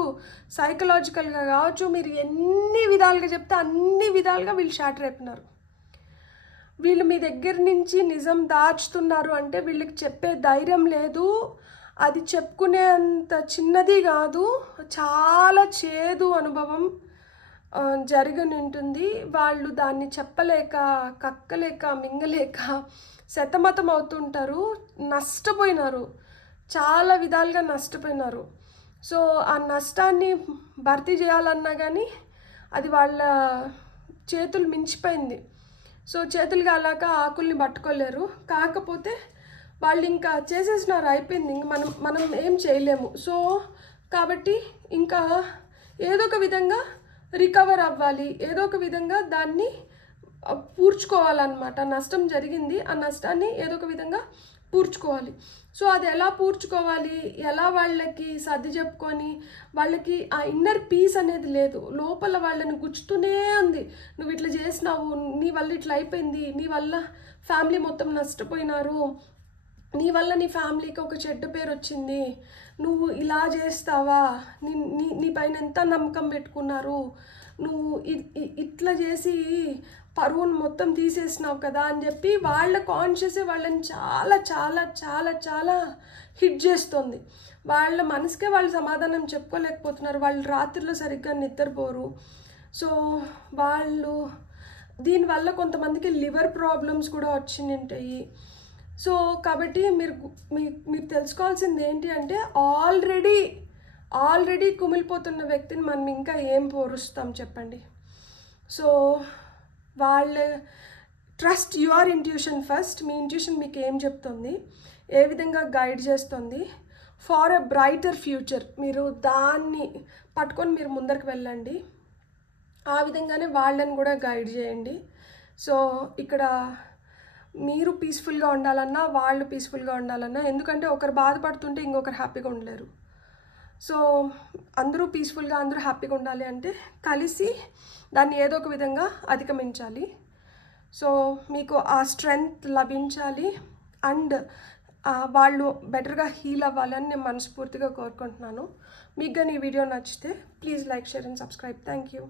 సైకలాజికల్గా కావచ్చు. మీరు ఎన్ని విధాలుగా చెప్తే అన్ని విధాలుగా వీళ్ళు షాటర్ అయిపోయినారు. వీళ్ళు మీ దగ్గర నుంచి నిజం దాచుతున్నారు అంటే వీళ్ళకి చెప్పే ధైర్యం లేదు, అది చెప్పుకునేంత చిన్నది కాదు, చాలా చేదు అనుభవం జరిగి ఉంటుంది. వాళ్ళు దాన్ని చెప్పలేక, కక్కలేక, మింగలేక సతమతం అవుతుంటారు, నష్టపోయినారు, చాలా విధాలుగా నష్టపోయినారు. సో ఆ నష్టాన్ని భర్తీ చేయాలన్నా కానీ అది వాళ్ళ చేతులు మించిపోయింది. సో చేతులు కాలాక ఆకుల్ని పట్టుకోలేరు. కాకపోతే వాళ్ళు ఇంకా చేసేసినారు, అయిపోయింది, ఇంక మనం ఏం చేయలేము. సో కాబట్టి ఇంకా ఏదో ఒక విధంగా రికవర్ అవ్వాలి, ఏదో ఒక విధంగా దాన్ని పూడ్చుకోవాలన్నమాట. నష్టం జరిగింది, ఆ నష్టాన్ని ఏదో ఒక విధంగా పూడ్చుకోవాలి. సో అది ఎలా పూడ్చుకోవాలి, ఎలా వాళ్ళకి సర్ది చెప్పుకొని, వాళ్ళకి ఆ ఇన్నర్ పీస్ అనేది లేదు. లోపల వాళ్ళని గుచ్చుతూనే ఉంది. నువ్వు ఇట్లా చేసినావు, నీ వల్ల ఇట్లా అయిపోయింది, నీ వల్ల ఫ్యామిలీ మొత్తం నష్టపోయినారు, నీ వల్ల నీ ఫ్యామిలీకి ఒక చెడ్డ పేరు వచ్చింది, నువ్వు ఇలా చేస్తావా, నీ నీ నీ పైన ఎంత నమ్మకం పెట్టుకున్నారు, నువ్వు ఇట్లా చేసి పరువును మొత్తం తీసేసినావు కదా అని చెప్పి వాళ్ళ కాన్షియస్ వాళ్ళని చాలా చాలా చాలా చాలా హిట్ చేస్తుంది. వాళ్ళ మనసుకే వాళ్ళు సమాధానం చెప్పుకోలేకపోతున్నారు. వాళ్ళు రాత్రిలో సరిగ్గా నిద్రపోరు. సో వాళ్ళు దీనివల్ల కొంతమందికి లివర్ ప్రాబ్లమ్స్ కూడా వచ్చి ఉంటాయి. సో కాబట్టి మీరు తెలుసుకోవాల్సింది ఏంటి అంటే, ఆల్రెడీ కుమిలిపోతున్న వ్యక్తిని మనం ఇంకా ఏం పోరుస్తాం చెప్పండి. సో వాళ్ళ trust your intuition first. Me intuition మీకు ఏం చెప్తుంది, ఏ విధంగా గైడ్ చేస్తుంది ఫార్ ఎ బ్రైటర్ ఫ్యూచర్. మీరు దాన్ని పట్టుకొని మీరు ముందరికి వెళ్ళండి. ఆ విధంగానే వాళ్ళని కూడా గైడ్ చేయండి. సో ఇక్కడ మీరు పీస్ఫుల్గా ఉండాలన్నా, వాళ్ళు పీస్ఫుల్గా ఉండాలన్నా, ఎందుకంటే ఒకరు బాధపడుతుంటే ఇంకొకరు హ్యాపీగా ఉండలేరు. సో అందరూ పీస్ఫుల్గా, అందరూ హ్యాపీగా ఉండాలి అంటే కలిసి దాన్ని ఏదో ఒక విధంగా అధిగమించాలి. సో మీకు ఆ స్ట్రెంగ్త్ లభించాలి అండ్ వాళ్ళు బెటర్గా హీల్ అవ్వాలని నేను మనస్ఫూర్తిగా కోరుకుంటున్నాను. మీకు కానీ ఈ వీడియో నచ్చితే please like, share and subscribe. Thank you.